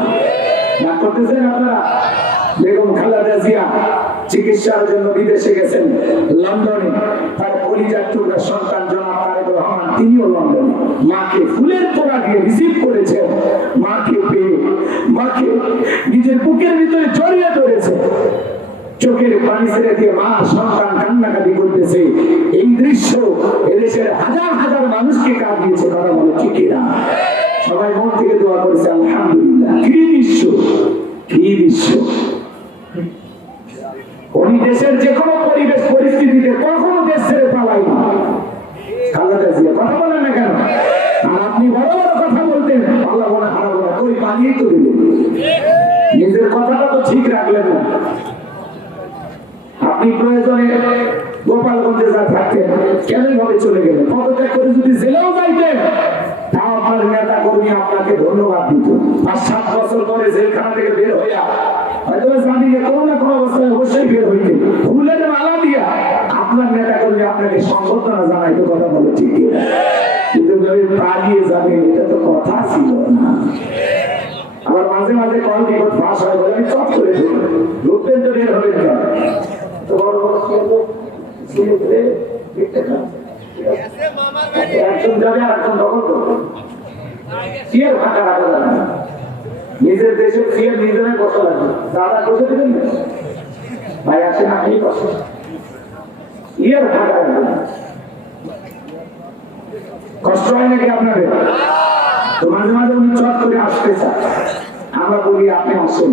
না করতেছেন আপনারা? বেগম খালেদা জিয়া চিকিৎসার জন্য বিদেশে গেছেন লন্ডনে। তার পরিবার টুকরা সন্তান জনাব তারেক রহমান, তিনিও লন্ডনে। মাকে ফুলের তোড়া দিয়ে রিসিভ করেছেন। মাকে পেয়ে মাকে নিজের বুকের ভিতরে জড়িয়ে ধরেছে। চোখের পানি ছেড়ে দিয়ে মা সন্তান কান্নাকাটি করতেছে। এই দৃশ্য এদেশের হাজার হাজার মানুষকে কাঁদিয়েছে। কথা বলে ঠিক না? সবাই মন থেকে দোয়া করেছে আলহামদুলিল্লাহ। কি দৃশ্য, কি দৃশ্য! উনি দেশের যে কোনো পরিবেশ পরিস্থিতিতে কখনো দেশ ছেড়ে পালাই না খালেদা জিয়া। কথা বলেন না কেন? আর আপনি বড় বড় কথা বলতেন, পালাবো না, হারাবো না, ওই পালিয়ে তো দিলেন। নিজের কথাটা তো ঠিক রাখলেন না। আপনি প্রয়োজনে গোপালগঞ্জে যা থাকতেন, কেন ভাবে চলে গেলেন? পদত্যাগ করে যদি জেলেও যাইতেন, তাও আপনার নেতা কর্মী আপনাকে ধন্যবাদ দিত। 5-7 বছর পরে জেলখানা থেকে বের হইয়া হয়তো জানিয়ে কোনো না কোনো অবস্থায় অবশ্যই বের হইতেন, ফুলের মালা দিয়া আপনার নেতা কর্মী আপনাকে সংবর্ধনা জানাইতো। কথা বলে ঠিক না? কিন্তু পালিয়ে যাবেন, এটা তো কথা ছিল না। আবার মাঝে মাঝে কল বিপদ ফাঁস হয় বলে আমি চট করে ঢুকবেন তো বের হবেন কেন? একজন যাবে আর একজন দখল করবে। সিয়ার ফাঁকা রাখা যাবে না। নিজের দেশের সিয়ার নিজেরাই বসা লাগবে। দাদা বসে দেবেন না, ভাই আসেন আপনি বসে। সিয়ার ফাঁকা রাখবে না। কষ্ট হয় নাকি আপনাদের? তো মাঝে মাঝে উনি চট করে আসতে চায়। আমরা বলি আপনি আসেন,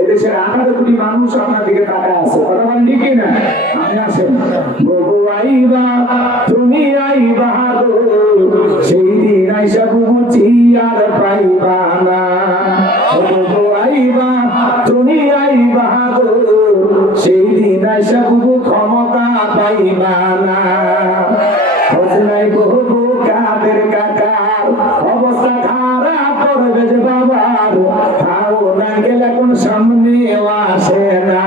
এদেশের 18 কোটি মানুষ আপনার দিকে তাকায় আছে। কথা বলেন ঠিক না? আপনি আসেন। বহু আইবা তুমি আইবা গো, সেই দিন আইসা বুঝি আর পাইবা না। বহু আইবা তুমি আইবা গো, সেই দিন আইসা বুঝু ক্ষমতা পাইবা না। হোসনাই বহু কাদের কাকার অবস্থা খারাপ করবে যে বাবার, খাও না গেলে কোন সামনে আসে না।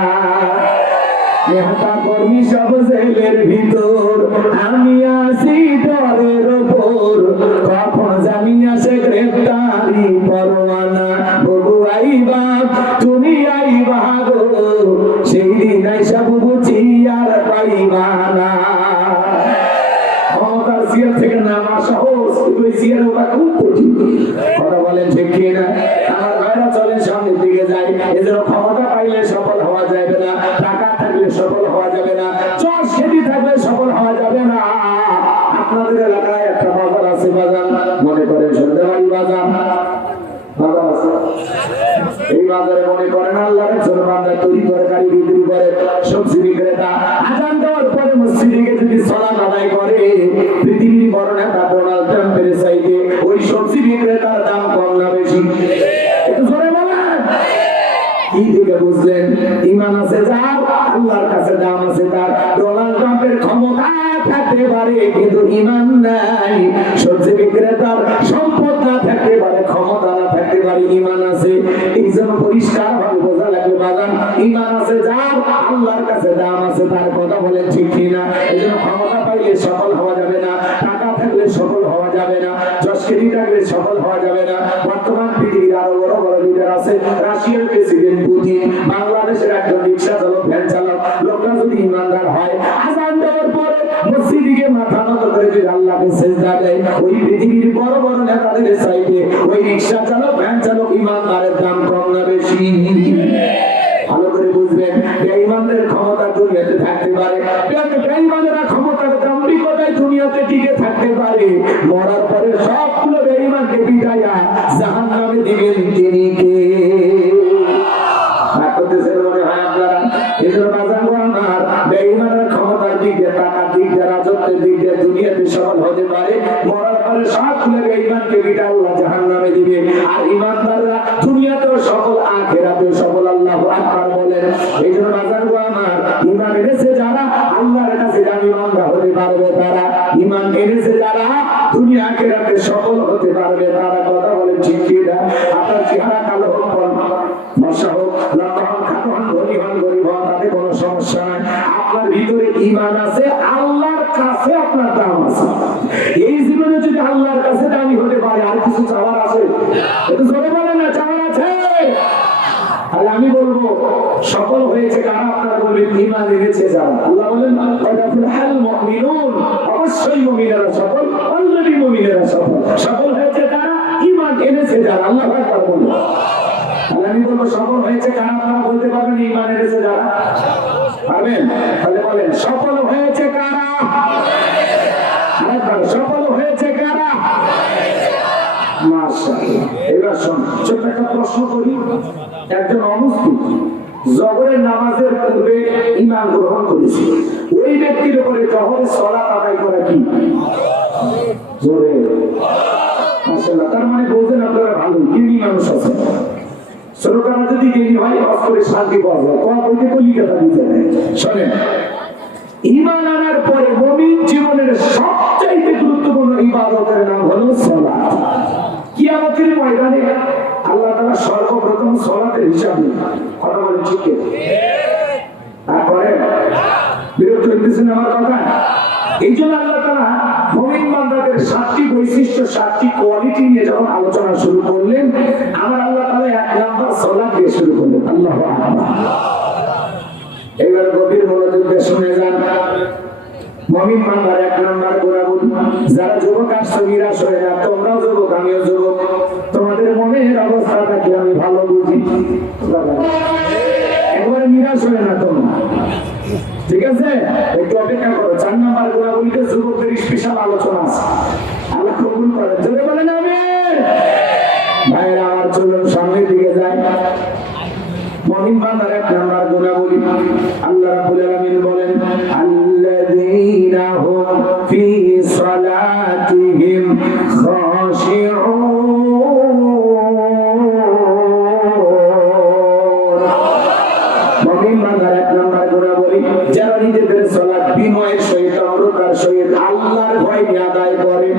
নেতা কর্মী সব জেলের ভিতর, আমি আসি ডরের ওপর, কখন জামিন আসে গ্রেফতারি পরোয়ানা। বহু আইবা তুমি আইবা গো, সেই দিন আইসা বুঝি আর পাইবা না। ক্ষমতার চেয়ার থেকে নামা সহজ, কিন্তু চেয়ার ওটা খুব কঠিন। কথা বলেন ঠিক কিনা? আমার ভাইরা চলেন সামনের দিকে যাই। এজন্য ক্ষমতা পাইলে সফল হওয়া যাবে না, টাকা থাকলে সফল হওয়া যাবে না, চষ খেতি থাকলে সফল হওয়া যাবে না। আপনাদের এলাকায় একটা বাজার আছে, বাজার মনে করেন সন্ধ্যাবাড়ি বাজার, বাজার আছে। এই বাজারে মনে করেন আল্লাহর একজন বান্দা তৈরি তরকারি বিক্রি করে, সবজি বিক্রেতা আজান দেওয়ার পরে মসজিদে যদি সালাত আদায় করে, পৃথিবীর বড় নেতা ডোনাল্ড ট্রাম্পের চাইতে ওই সবজি বিক্রেতার দাম কম না বেশি? একটু জোরে বলেন। কি থেকে বুঝলেন? ঈমান আছে যার, আল্লাহর কাছে দাম আছে তার। ডোনাল্ড ট্রাম্পের ক্ষমতা থাকতে পারে কিন্তু ঈমান নাই। সবজি বিক্রেতার সম্পদ না থাকতে পারে, ক্ষমতা না থাকতে পারে, ঈমান আছে। এই জন্য পরিষ্কার ভাবে বোঝা লাগবে বাগান, ঈমান আছে যার, আল্লাহর কাছে দাম আছে তার। কথা বলেন ঠিক কিনা? এই জন্য ক্ষমতা পাইলে সফল হওয়া যাবে না, টাকা থাকলে সফল হওয়া যাবে না, যশ খ্যাতি থাকলে সফল হওয়া যাবে না। বর্তমান পৃথিবীর আরো বড় বড় লিডার আছে। রাশিয়ার প্রেসিডেন্ট পুতিন, বাংলাদেশের একজন রিক্সা চালক, ভ্যান চালক। লোকটা যদি ইমানদার হয়, আজান দেওয়ার পরে মসজিদে মাথা নত করে করে যদি আল্লাহকে সিজদা দেয়, ওই পৃথিবীর বড় বড় নেতাদের চাইতে ওই রিকশা চালক, ভ্যান চালক, ইমানদারের দাম কম না বেশি? ভালো করে বুঝবেন, বেঈমানদের ক্ষমতা দুনিয়াতে থাকতে পারে, বেঈমানেরা ক্ষমতার দাম্ভিকতায় দুনিয়াতে টিকে থাকতে পারে, মরার পরে সবগুলো বেঈমানকে বিদায়া জাহান্নামে দিবেন তিনি কে? মনে হয় আপনারা এজন্য বাজানো আমার বেঈমানের ক্ষমতার দিক দিয়ে, টাকার দিক দিয়ে, রাজত্বের দিক দিয়ে দুনিয়াতে সফল হতে পারে, মরার পরে সবগুলো বেঈমানকে বিদায় আল্লাহ জাহান্নামে দিবে। আর ইমানদাররা দুনিয়াতেও সফল, আখিরাতেও সফল। আল্লাহু আকবার বলেন। এইজন্য বাজানো আমার ঈমান এনেছে যারা আল্লাহর কাছে ইমানদার হতে পারবে, তারা ঈমান এনেছে যারা দুনিয়া আখিরাতে সফল হতে পারবে তারা। কথা বলেন ঠিক কি না? আপনার চেহারা কালো হোক, বর্ষা হোক, লম্বা হোক, খাটো হন, ধনী হন, গরিব হন, তাতে কোনো সমস্যা নাই। আপনার ভিতরে ঈমান আছে, আল্লাহর কাছে আপনার দাম আছে। এই জীবনে যদি আল্লাহর কাছে দামি হতে পারে, আর কিছু চাওয়ার আছে? একটু জোরে বলেন না, চাওয়ার আছে? তাহলে আমি বলবো সফল হয়েছে কারা? আপনারা বলবেন ঈমান এনেছে যারা। আল্লাহ বলেন অবশ্যই মুমিনেরা সফল, অলরেডি মুমিনেরা সফল। সফল হয়েছে কারা? ঈমান এনেছে যারা। আল্লাহ আকবার বলুন। তাহলে আমি বলবো সফল হয়েছে কারা? আপনারা বলতে পারবেন ঈমান এনেছে যারা? পারবেন? তাহলে বলেন সফল হয়েছে কারা? আরেকবার, সফল হয়েছে কারা? মাশাআল্লাহ। এবার শুন, ছোট্ট একটা প্রশ্ন করি। একজন অমুসলিম জোহরের নামাজের পূর্বে ঈমান গ্রহণ করেছে, ওই ব্যক্তির উপরে জোহরের সালাত আদায় করা কি? জোরে মাশাআল্লাহ। তার মানে বলছেন আপনারা ভালো জ্ঞানী মানুষ আছেন। সরকার যদি জ্ঞানী হয়, অস্ত্রে শান্তি পাওয়া যায়। কোয়া বইতে কলিকাতা দিতে নেয়। শোনেন, ঈমান আনার পরে মুমিন জীবনের সবচাইতে গুরুত্বপূর্ণ ইবাদতের নাম হলো সালাত। কিয়ামতের ময়দানে আল্লাহ তাআলা সর্বপ্রথম সালাতের হিসাব নেন। কথা বলেন ঠিক কি? তারপরে বিরক্ত হইতেছেন আমার কথা? এই জন্য আল্লাহ তাআলা মুমিন বান্দাদের 7টি বৈশিষ্ট্য, 7টি কোয়ালিটি নিয়ে যখন আলোচনা শুরু করলেন, আমার আল্লাহ তাআলা 1 নাম্বার সালাত দিয়ে শুরু করলেন। আল্লাহু আকবার। এবার গভীর মনোযোগ দিয়ে শুনে যান। মুমিন বান্দার 1 নাম্বার গুণাগুণ, যারা যুবক আসছো নিরাশ হয়ে না। তোমরাও যুবক, আমিও যুবক, তোমাদের মনের অবস্থাটা কি আমি ভালো বুঝি। একবারে নিরাশ হয়ে না তোমরা, ঠিক আছে? একটু অপেক্ষা করো। 4 নাম্বার গুণাগুণিতে যুবকদের স্পেশাল আলোচনা আছে। আল্লাহ কবুল করেন। জোরে বলেন আমিন। ভাইরা আমার, চলুন সামনের দিকে যাই। মুমিন বান্দার 1 নাম্বার গুণাবলী, আল্লাহ রাব্বুল আলামিন বলেন আল্লাযীনা হুম ফি সালাতিহিম খাশিউন। মুমিন বান্দার 1 নাম্বার গুণাবলী, যারা নিজেদের সালাত বিনয়ের সহিত, নম্রতার সহিত, আল্লাহর ভয় নিয়ে আদায় করে।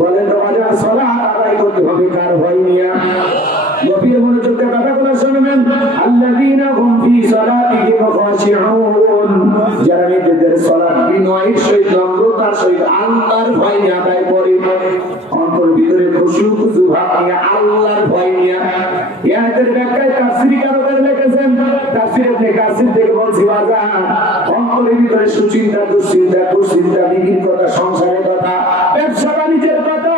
বলেন তোমাদের সালাত আদায় করতে হবে কার ভয় নিয়ে? গভীর মনোযোগ দিয়ে কথাগুলো শুনবেন। আল্লাযীনা হুম ফি সালাতিহিম খাশিউন, যারা নিজেদের সালাত বিনয়ের সহিত, নম্রতার সহিত, আল্লাহর ভয় নিয়ে আদায় করে। অন্তর ভিতরে খুশু খুশু ভাব নিয়ে, আল্লাহর ভয় নিয়ে। এই আয়াতের ব্যাখ্যায় তাফসীরি কারকরা লিখেছেন, তাফসীর ইবনে কাসির থেকে বলছি বাজার, অন্তরের ভিতরে সুচিন্তা, দুশ্চিন্তা, কুচিন্তা, বিবির কথা, সংসারের কথা, ব্যবসা বাণিজ্যের কথা,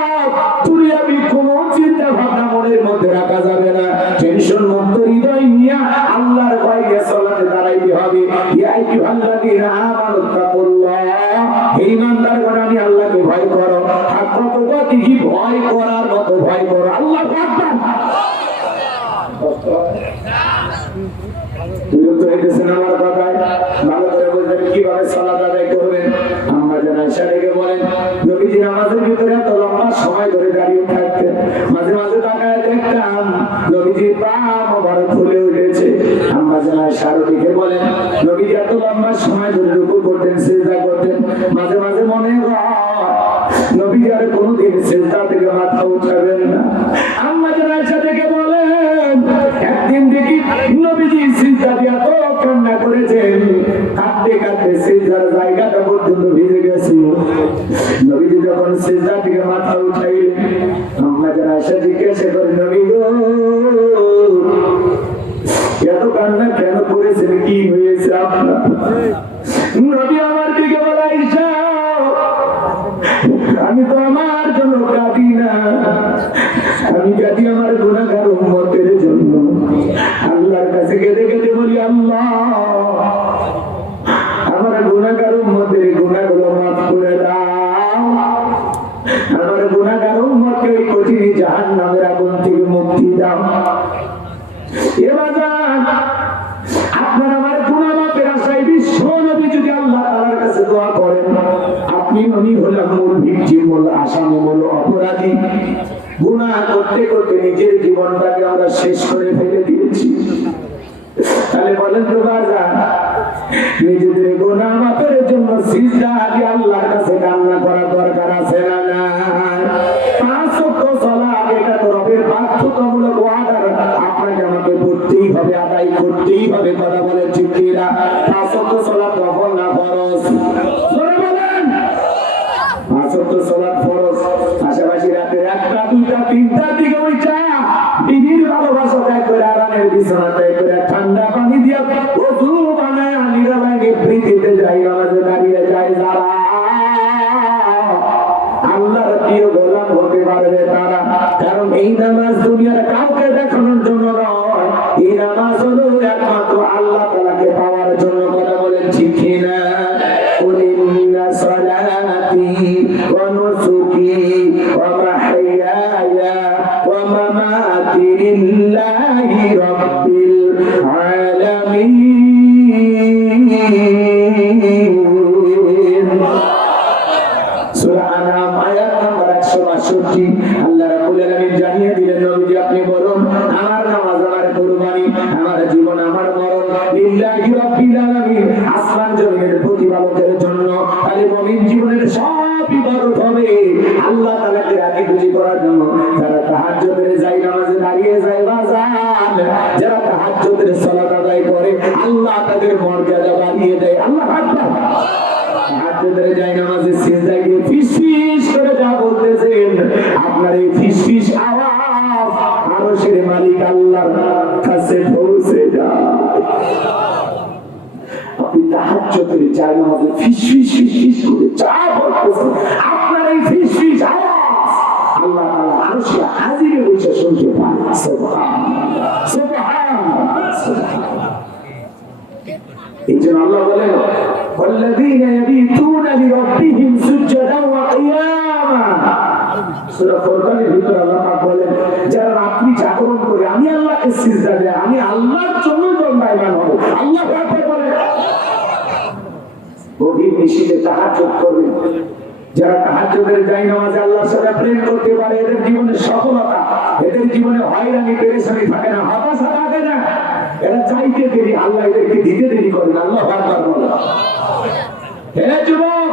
দুনিয়াবি কোনো চিন্তা ভাবনা মনের মধ্যে রাখা যাবে না। টেনশন মুক্ত হৃদয় নিয়ে আল্লাহর ভয় নিয়ে সালাতে দাঁড়াইতে হবে। ইয়া আইয়ুহাল্লাযীনা আমানু তাকুল্লাহ, হে ঈমানদারগণ, আমি আল্লাহকে ভয় করো। হাক্কা তুকাতিহি, ভয় করার মতো ভয় করো। আল্লাহু আকবার। বিরক্ত হইতেছেন আমার কথায়? ভালো করে বুঝবেন কিভাবে সালাত আদায় করবেন। আম্মা জান আয়েশা রেগে বলেন, নবীজি নামাজের ভিতরে এত লম্বা সময় ধরে দাঁড়িয়ে থাকতেন। মাঝে মাঝে তাকায় দেখতাম নবীজির পা মোবারক ফুলে উঠেছে। আম্মা জান আয়েশা রেগে বলেন, নবীজি এত লম্বা সময় ধরে রুকু করতেন, সিজদা করতেন, মাঝে মাঝে মনে হয় নবীজি আর কোনোদিন সিজদা থেকে মাথা উঠাবেন না। আম্মা জান আয়েশা রেগে বলেন, একদিন দেখি নবীজি সিজদা দিয়ে এত কান্না করেছেন, কাঁদতে কাঁদতে সিজদার জায়গাটা পর্যন্ত ভিজে গেছে। নবীজি যখন সিজদা থেকে মাথা উঠাইলেন, আম্মা জান আয়েশা জিজ্ঞাসা করেন, নবী গো, এত কান্না কেন করেছেন? কি হয়েছে আপনার? নবী আমার দিকে বলে, আয়েশা আমি তো আমার জন্য কাঁদি না, আমি কাঁদি আমার গুনাহগার উম্মতের জন্য। আল্লাহর কাছে কেঁদে কেঁদে বলি, আল্লাহ আমার গুনাহগার উম্মতের গুনাহগুলো মাফ করে দাও, আমার গুনাহগার উম্মতকে ওই কঠিন জাহান্নামের আগুন থেকে মুক্তি দাও। এবার আপনার আমার গুনাহ মাফের আশায় বিশ্ব নবী যদি আল্লাহ তাআলার কাছে দোয়া করেন, আপনি উনি হলেন মূল ভিকটিম, মূল আসামি, মূল অপরাধী। গুনাহ করতে করতে নিজের জীবনটাকে আমরা শেষ করে ফেলে দিয়েছি। তাহলে বলেন তো বাজার, নিজেদের গুনাহ মাফের জন্য সিজদা দিয়ে আল্লাহর কাছে কান্না করার দরকার আছে না না? পাঁচ ওয়াক্ত সালাত, এটা তো রবের বাধ্যতামূলক ওয়াদা, আপনাকে আমাকে পড়তেই হবে, আদায় করতেই হবে। কথা বলে ঠিক কিনা? পাঁচ ওয়াক্ত সালাত নফল না ফরজ? জোরে বলেন। পাঁচ ওয়াক্ত সালাত ফরজ। পাশাপাশি রাতে 1টা 2টা 3টার দিকে উঠা বিবির ভালোবাসা ত্যাগ করে আরামের বিছানা ত্যাগ করে ঠান্ডা পানি দিয়া ওযু বানায় নিরালায় নিভৃতিতে যাই নামাজে দাঁড়িয়ে যায় যারা, আল্লাহর প্রিয় গোলাম হতে পারবে তারা। কারণ এই নামাজ দুনিয়ার কাউকে দেখানোর জন্য নয়, এই নামাজ হলো একমাত্র আল্লাহ তাআলাকে পাওয়ার জন্য। কথা বলেন ঠিক কিনা? কুলিন্না সালাতি ওয়া নুসুকি ওয়া মাহইয়ায়া ওয়া মামাতি লিল্লাহি রাব্বিল আলামিন। সূরা আনাম আয়াত নাম্বার 162। আল্লাহ রাব্বুল আলামিন জানিয়ে দিলেন, নবীজি আপনি বলুন, আমার নামাজ, আমার কুরবানি, আমার জীবন, আমার মরণ লিল্লাহি রাব্বিল আলামিন, আসমান জমিনের প্রতিপালকের জন্য। তাহলে মুমিন জীবনের সব ইবাদত হবে আল্লাহ তাআলাকে রাজি খুশি করার জন্য। যারা তাহাজ্জুদের যায় নামাজে দাঁড়িয়ে যায় বাজান, যারা তাহাজ্জুদের সালাত আদায় করে, আল্লাহ তাদের মর্যাদা বাড়িয়ে দেয়। আল্লাহ আকবার। তাহাজ্জুদের যায় নামাজে সিজদায় গিয়ে ফিসফিস করে যা বলতেছেন, আপনার এই ফিসফিস আওয়াজ আরশের মালিক আল্লাহর কাছে পৌঁছে যায়। আপনি তাহাজ্জুদের যায় নামাজে ফিসফিস ফিসফিস করে যা বলতেছেন, আপনার এই ফিসফিস আওয়াজ আল্লাহ তাআলা আরশে আজিমে বসে শুনতে পান। সুবহানাল্লাহ, সুবহানাল্লাহ, সুবহানাল্লাহ। এইজন্য আল্লাহ বলেন, والذين يبيتون لربهم سجدا وقياما। সূরা ফুরকানের ভিতরে আল্লাহ পাক বলেন, যারা রাত্রি জাগরণ করে আমি আল্লাহকে সিজদা দেয়, আমি আল্লাহর জন্য দণ্ডায়মান হব। আল্লাহু আকবার বলেন। গভীর নিশিতে তাহাজ্জুদ করবে, যারা তাহাজ্জুদের যায় নামাজে আল্লাহর সাথে প্রেম করতে পারে, এদের জীবনে সফলতা, এদের জীবনে হয়রানি পেরেশানি থাকে না, হতাশা থাকে না। এরা চাইতে দেরি, আল্লাহ এদেরকে দিতে দেরি করেন। আল্লাহু আকবার বলেন। হে যুবক,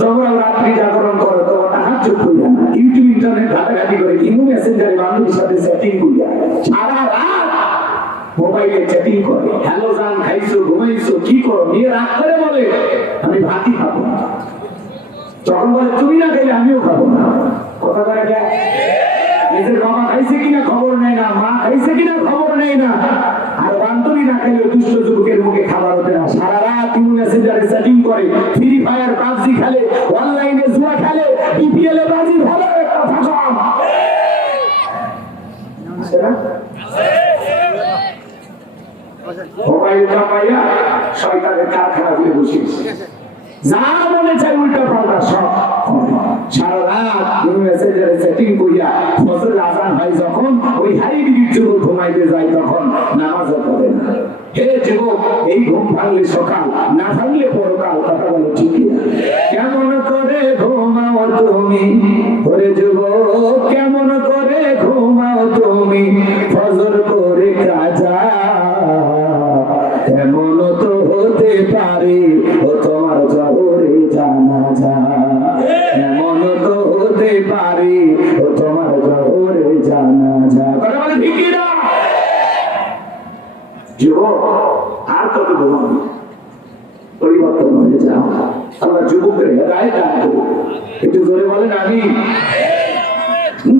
তোমরা রাত্রি জাগরণ করো, তোমরা তাহাজ্জুদ করিয়া না, ইউটিউব ইন্টারনেট ঘাটাঘাটি করে, ইমো মেসেঞ্জারে বান্ধবীর সাথে সেটিং করিয়া সারা রাত মোবাইলে চ্যাটিং করে, হ্যালো জান, খাইছো, ঘুমাইছো, কি করো, নিয়ে রাত করে বলে আমি ভাতই খাবো না। যখন বলে তুমি না খেলে আমিও খাবো না। কথা বলে নিজের বাবা খাইছে কিনা খবর নেয় না, মা খাইছে কিনা খবর নেয় না, আর বান্ধবী না খেলে দুষ্ট যুবকের মুখে খাবার ওঠে না। সারা রাত ইমো মেসেঞ্জারে সেটিং করে, ফ্রি ফায়ার, পাবজি খেলে, অনলাইনে জুয়া খেলে, বিপিএল এ বাজি ভালো কথা কম আছে না? মোবাইল চাপাইয়া শয়তানের কারখানা দিয়ে বসিয়েছে, যা মনে চাই উল্টা পাল্টা সব। সারা রাত ইমো মেসেঞ্জারে সেটিং করিয়া ফজরের আযান হয় যখন, ওই হাইব্রিড যুবক ঘুমাইতে যায় তখন নামাজও পড়ে না। হে যুবক, এই ঘুম ভাঙলে সকাল, না ভাঙলে পরকাল। কথা বলো ঠিক কিনা? কেমন করে ঘুমাও তুমি ওরে যুবক, কেমন করে ঘুমাও তুমি ফজর করে কাজা, এমন তো হতে পারে ও তোমার জহরে জানাজা, এমন তো হতে পারে ও তোমার জহরে জানাজা। কথা বলে ঠিক কিনা? যুবক, আর কত ঘুমাবি? পরিবর্তন হয়ে যাও। আমরা যুবকদের হেদায়েত দান করব। একটু জোরে বলেন আমিন।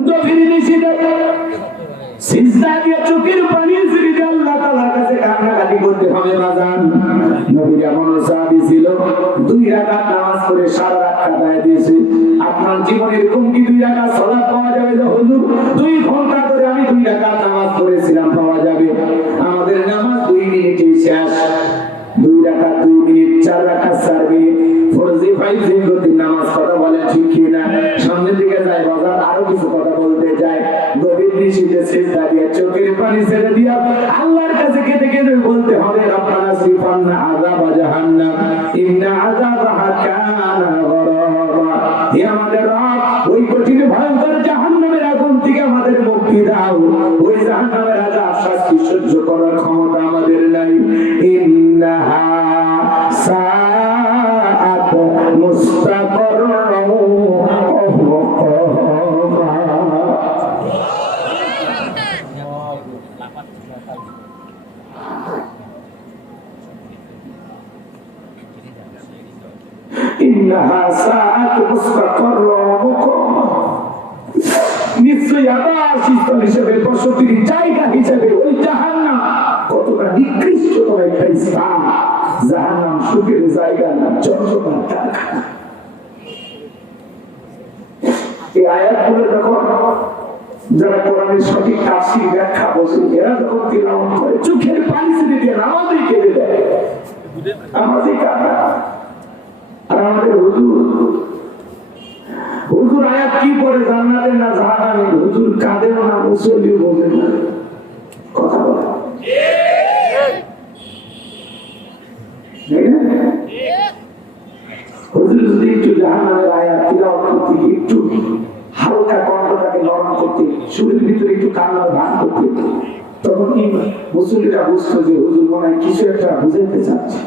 তো ফিরে নিছি সিজদা দিয়ে চোখের পানি ছেড়ে দিয়ে আল্লাহ তাআলার কাছে কান্নাকাটি করতে হবে বাজান। নবীর এমন সাহাবী ছিল 2 রাকাত নামাজ পড়ে সারা রাত কাটায় দিয়েছে। আপনার জীবনে এরকম কি 2 রাকাত সালাত পাওয়া যাবে যে হুজুর 2 ঘন্টা ধরে আমি 2 রাকাত নামাজ পড়েছিলাম, পাওয়া যাবে? আমাদের নামাজ 2 মিনিটে শেষ। 2 রাকাত 2 মিনিট, 4 রাকাত 4 মিনিট, ফরজি 5 জিন্দতি নামাজ। কথা বলে ঠিক কি না? সামনের দিকে যায় বাজার, আরো কিছু কথা বলতে যায়। গভীর নিশীথে সিজদা দিয়ে চোখের পানি ছেড়ে দিয়া আল্লাহর কাছে কেঁদে কেঁদে বলতে হবে রব্বানা সিফান্না আযাবা জাহান্নাম ইন্না আযাবাহা কানা গরাবা। হে আমাদের রব, ওই কঠিন ভয়ঙ্কর জাহান্নামের আগুন থেকে আমাদের মুক্তি দাও। ওই জাহান্নামের আযাব শাস্তি সহ্য করার ক্ষমতা আমাদের নাই। ইন্নাহা সাআত মুস্তাকররা ইন্নাহা সাআত মুস্তাকররা মুকামা। নিশ্চয়ই আবাসস্থল হিসেবে বসতির জায়গা হিসেবে ওই জাহান্নাম কতটা নিকৃষ্টতম একটা স্থান। জাহান্নাম সুখের জায়গা না, যন্ত্রণার কারখানা। এই আয়াতগুলো যখন যারা কোরআনের সঠিক তাফসীর ব্যাখ্যা বোঝে, এরা যখন তিলাওয়াত করে চোখের পানি ছেড়ে দিয়ে নামাজই কেঁদে দেয়, নামাজই কাঁদে। আর আমাদের হুজুর আয়াত কি পড়ে জান্নাতের না জাহান্নামের, হুজুর কাঁদেও না, মুসল্লিও বলেন না। কথা বলে হুজুর যদি একটু জাহান্নামের আয়াত তিলাওয়াত করতে, একটু হালকা কণ্ঠটাকে নরম করতে, সুরের ভিতরে একটু কান্নার ভান করতে, তখন কি মুসল্লিরা বুঝতো যে হুজুর মনে হয় কিছু একটা বুঝাইতে চাচ্ছে।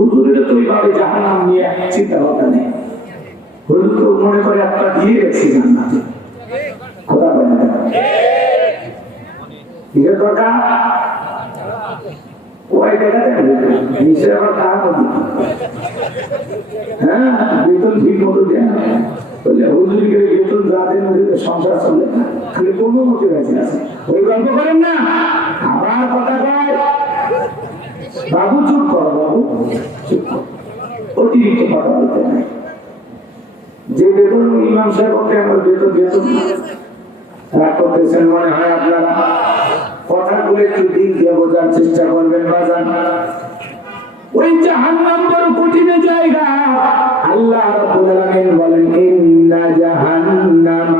হুজুরের তো ওইভাবে জাহান্নাম নিয়ে চিন্তা ভাবনা নেই। হুজুর তো মনে করে আপনার দিয়ে গেছি জান্নাতে। কথা বলে না কিসের দরকার? ওই দেখা দেয় নিচে আবার কাজ হবে। হ্যাঁ, বেতন ঠিক মতো দেয় না। বললে হুজুরকে বেতন যা দেন সংসার চলে না, খালি কোনো মতে বেঁচে আছে। ওই গল্প করেন না, আবার কথা কয়। বাবু চুপ করো, বাবু চুপ করো, অতিরিক্ত কথা বলতে নাই। যে বেতন ইমাম সাহেবকে আমার বেতন রাগ করতেছেন মনে হয় আপনারা। কথাগুলো একটু দিল দিয়ে বোঝার চেষ্টা করবেন বাজান। ওই জাহান্নাম বড় কঠিন জায়গা। আল্লাহ রাব্বুল আলামিন বলেন ইন্না জাহান্নাম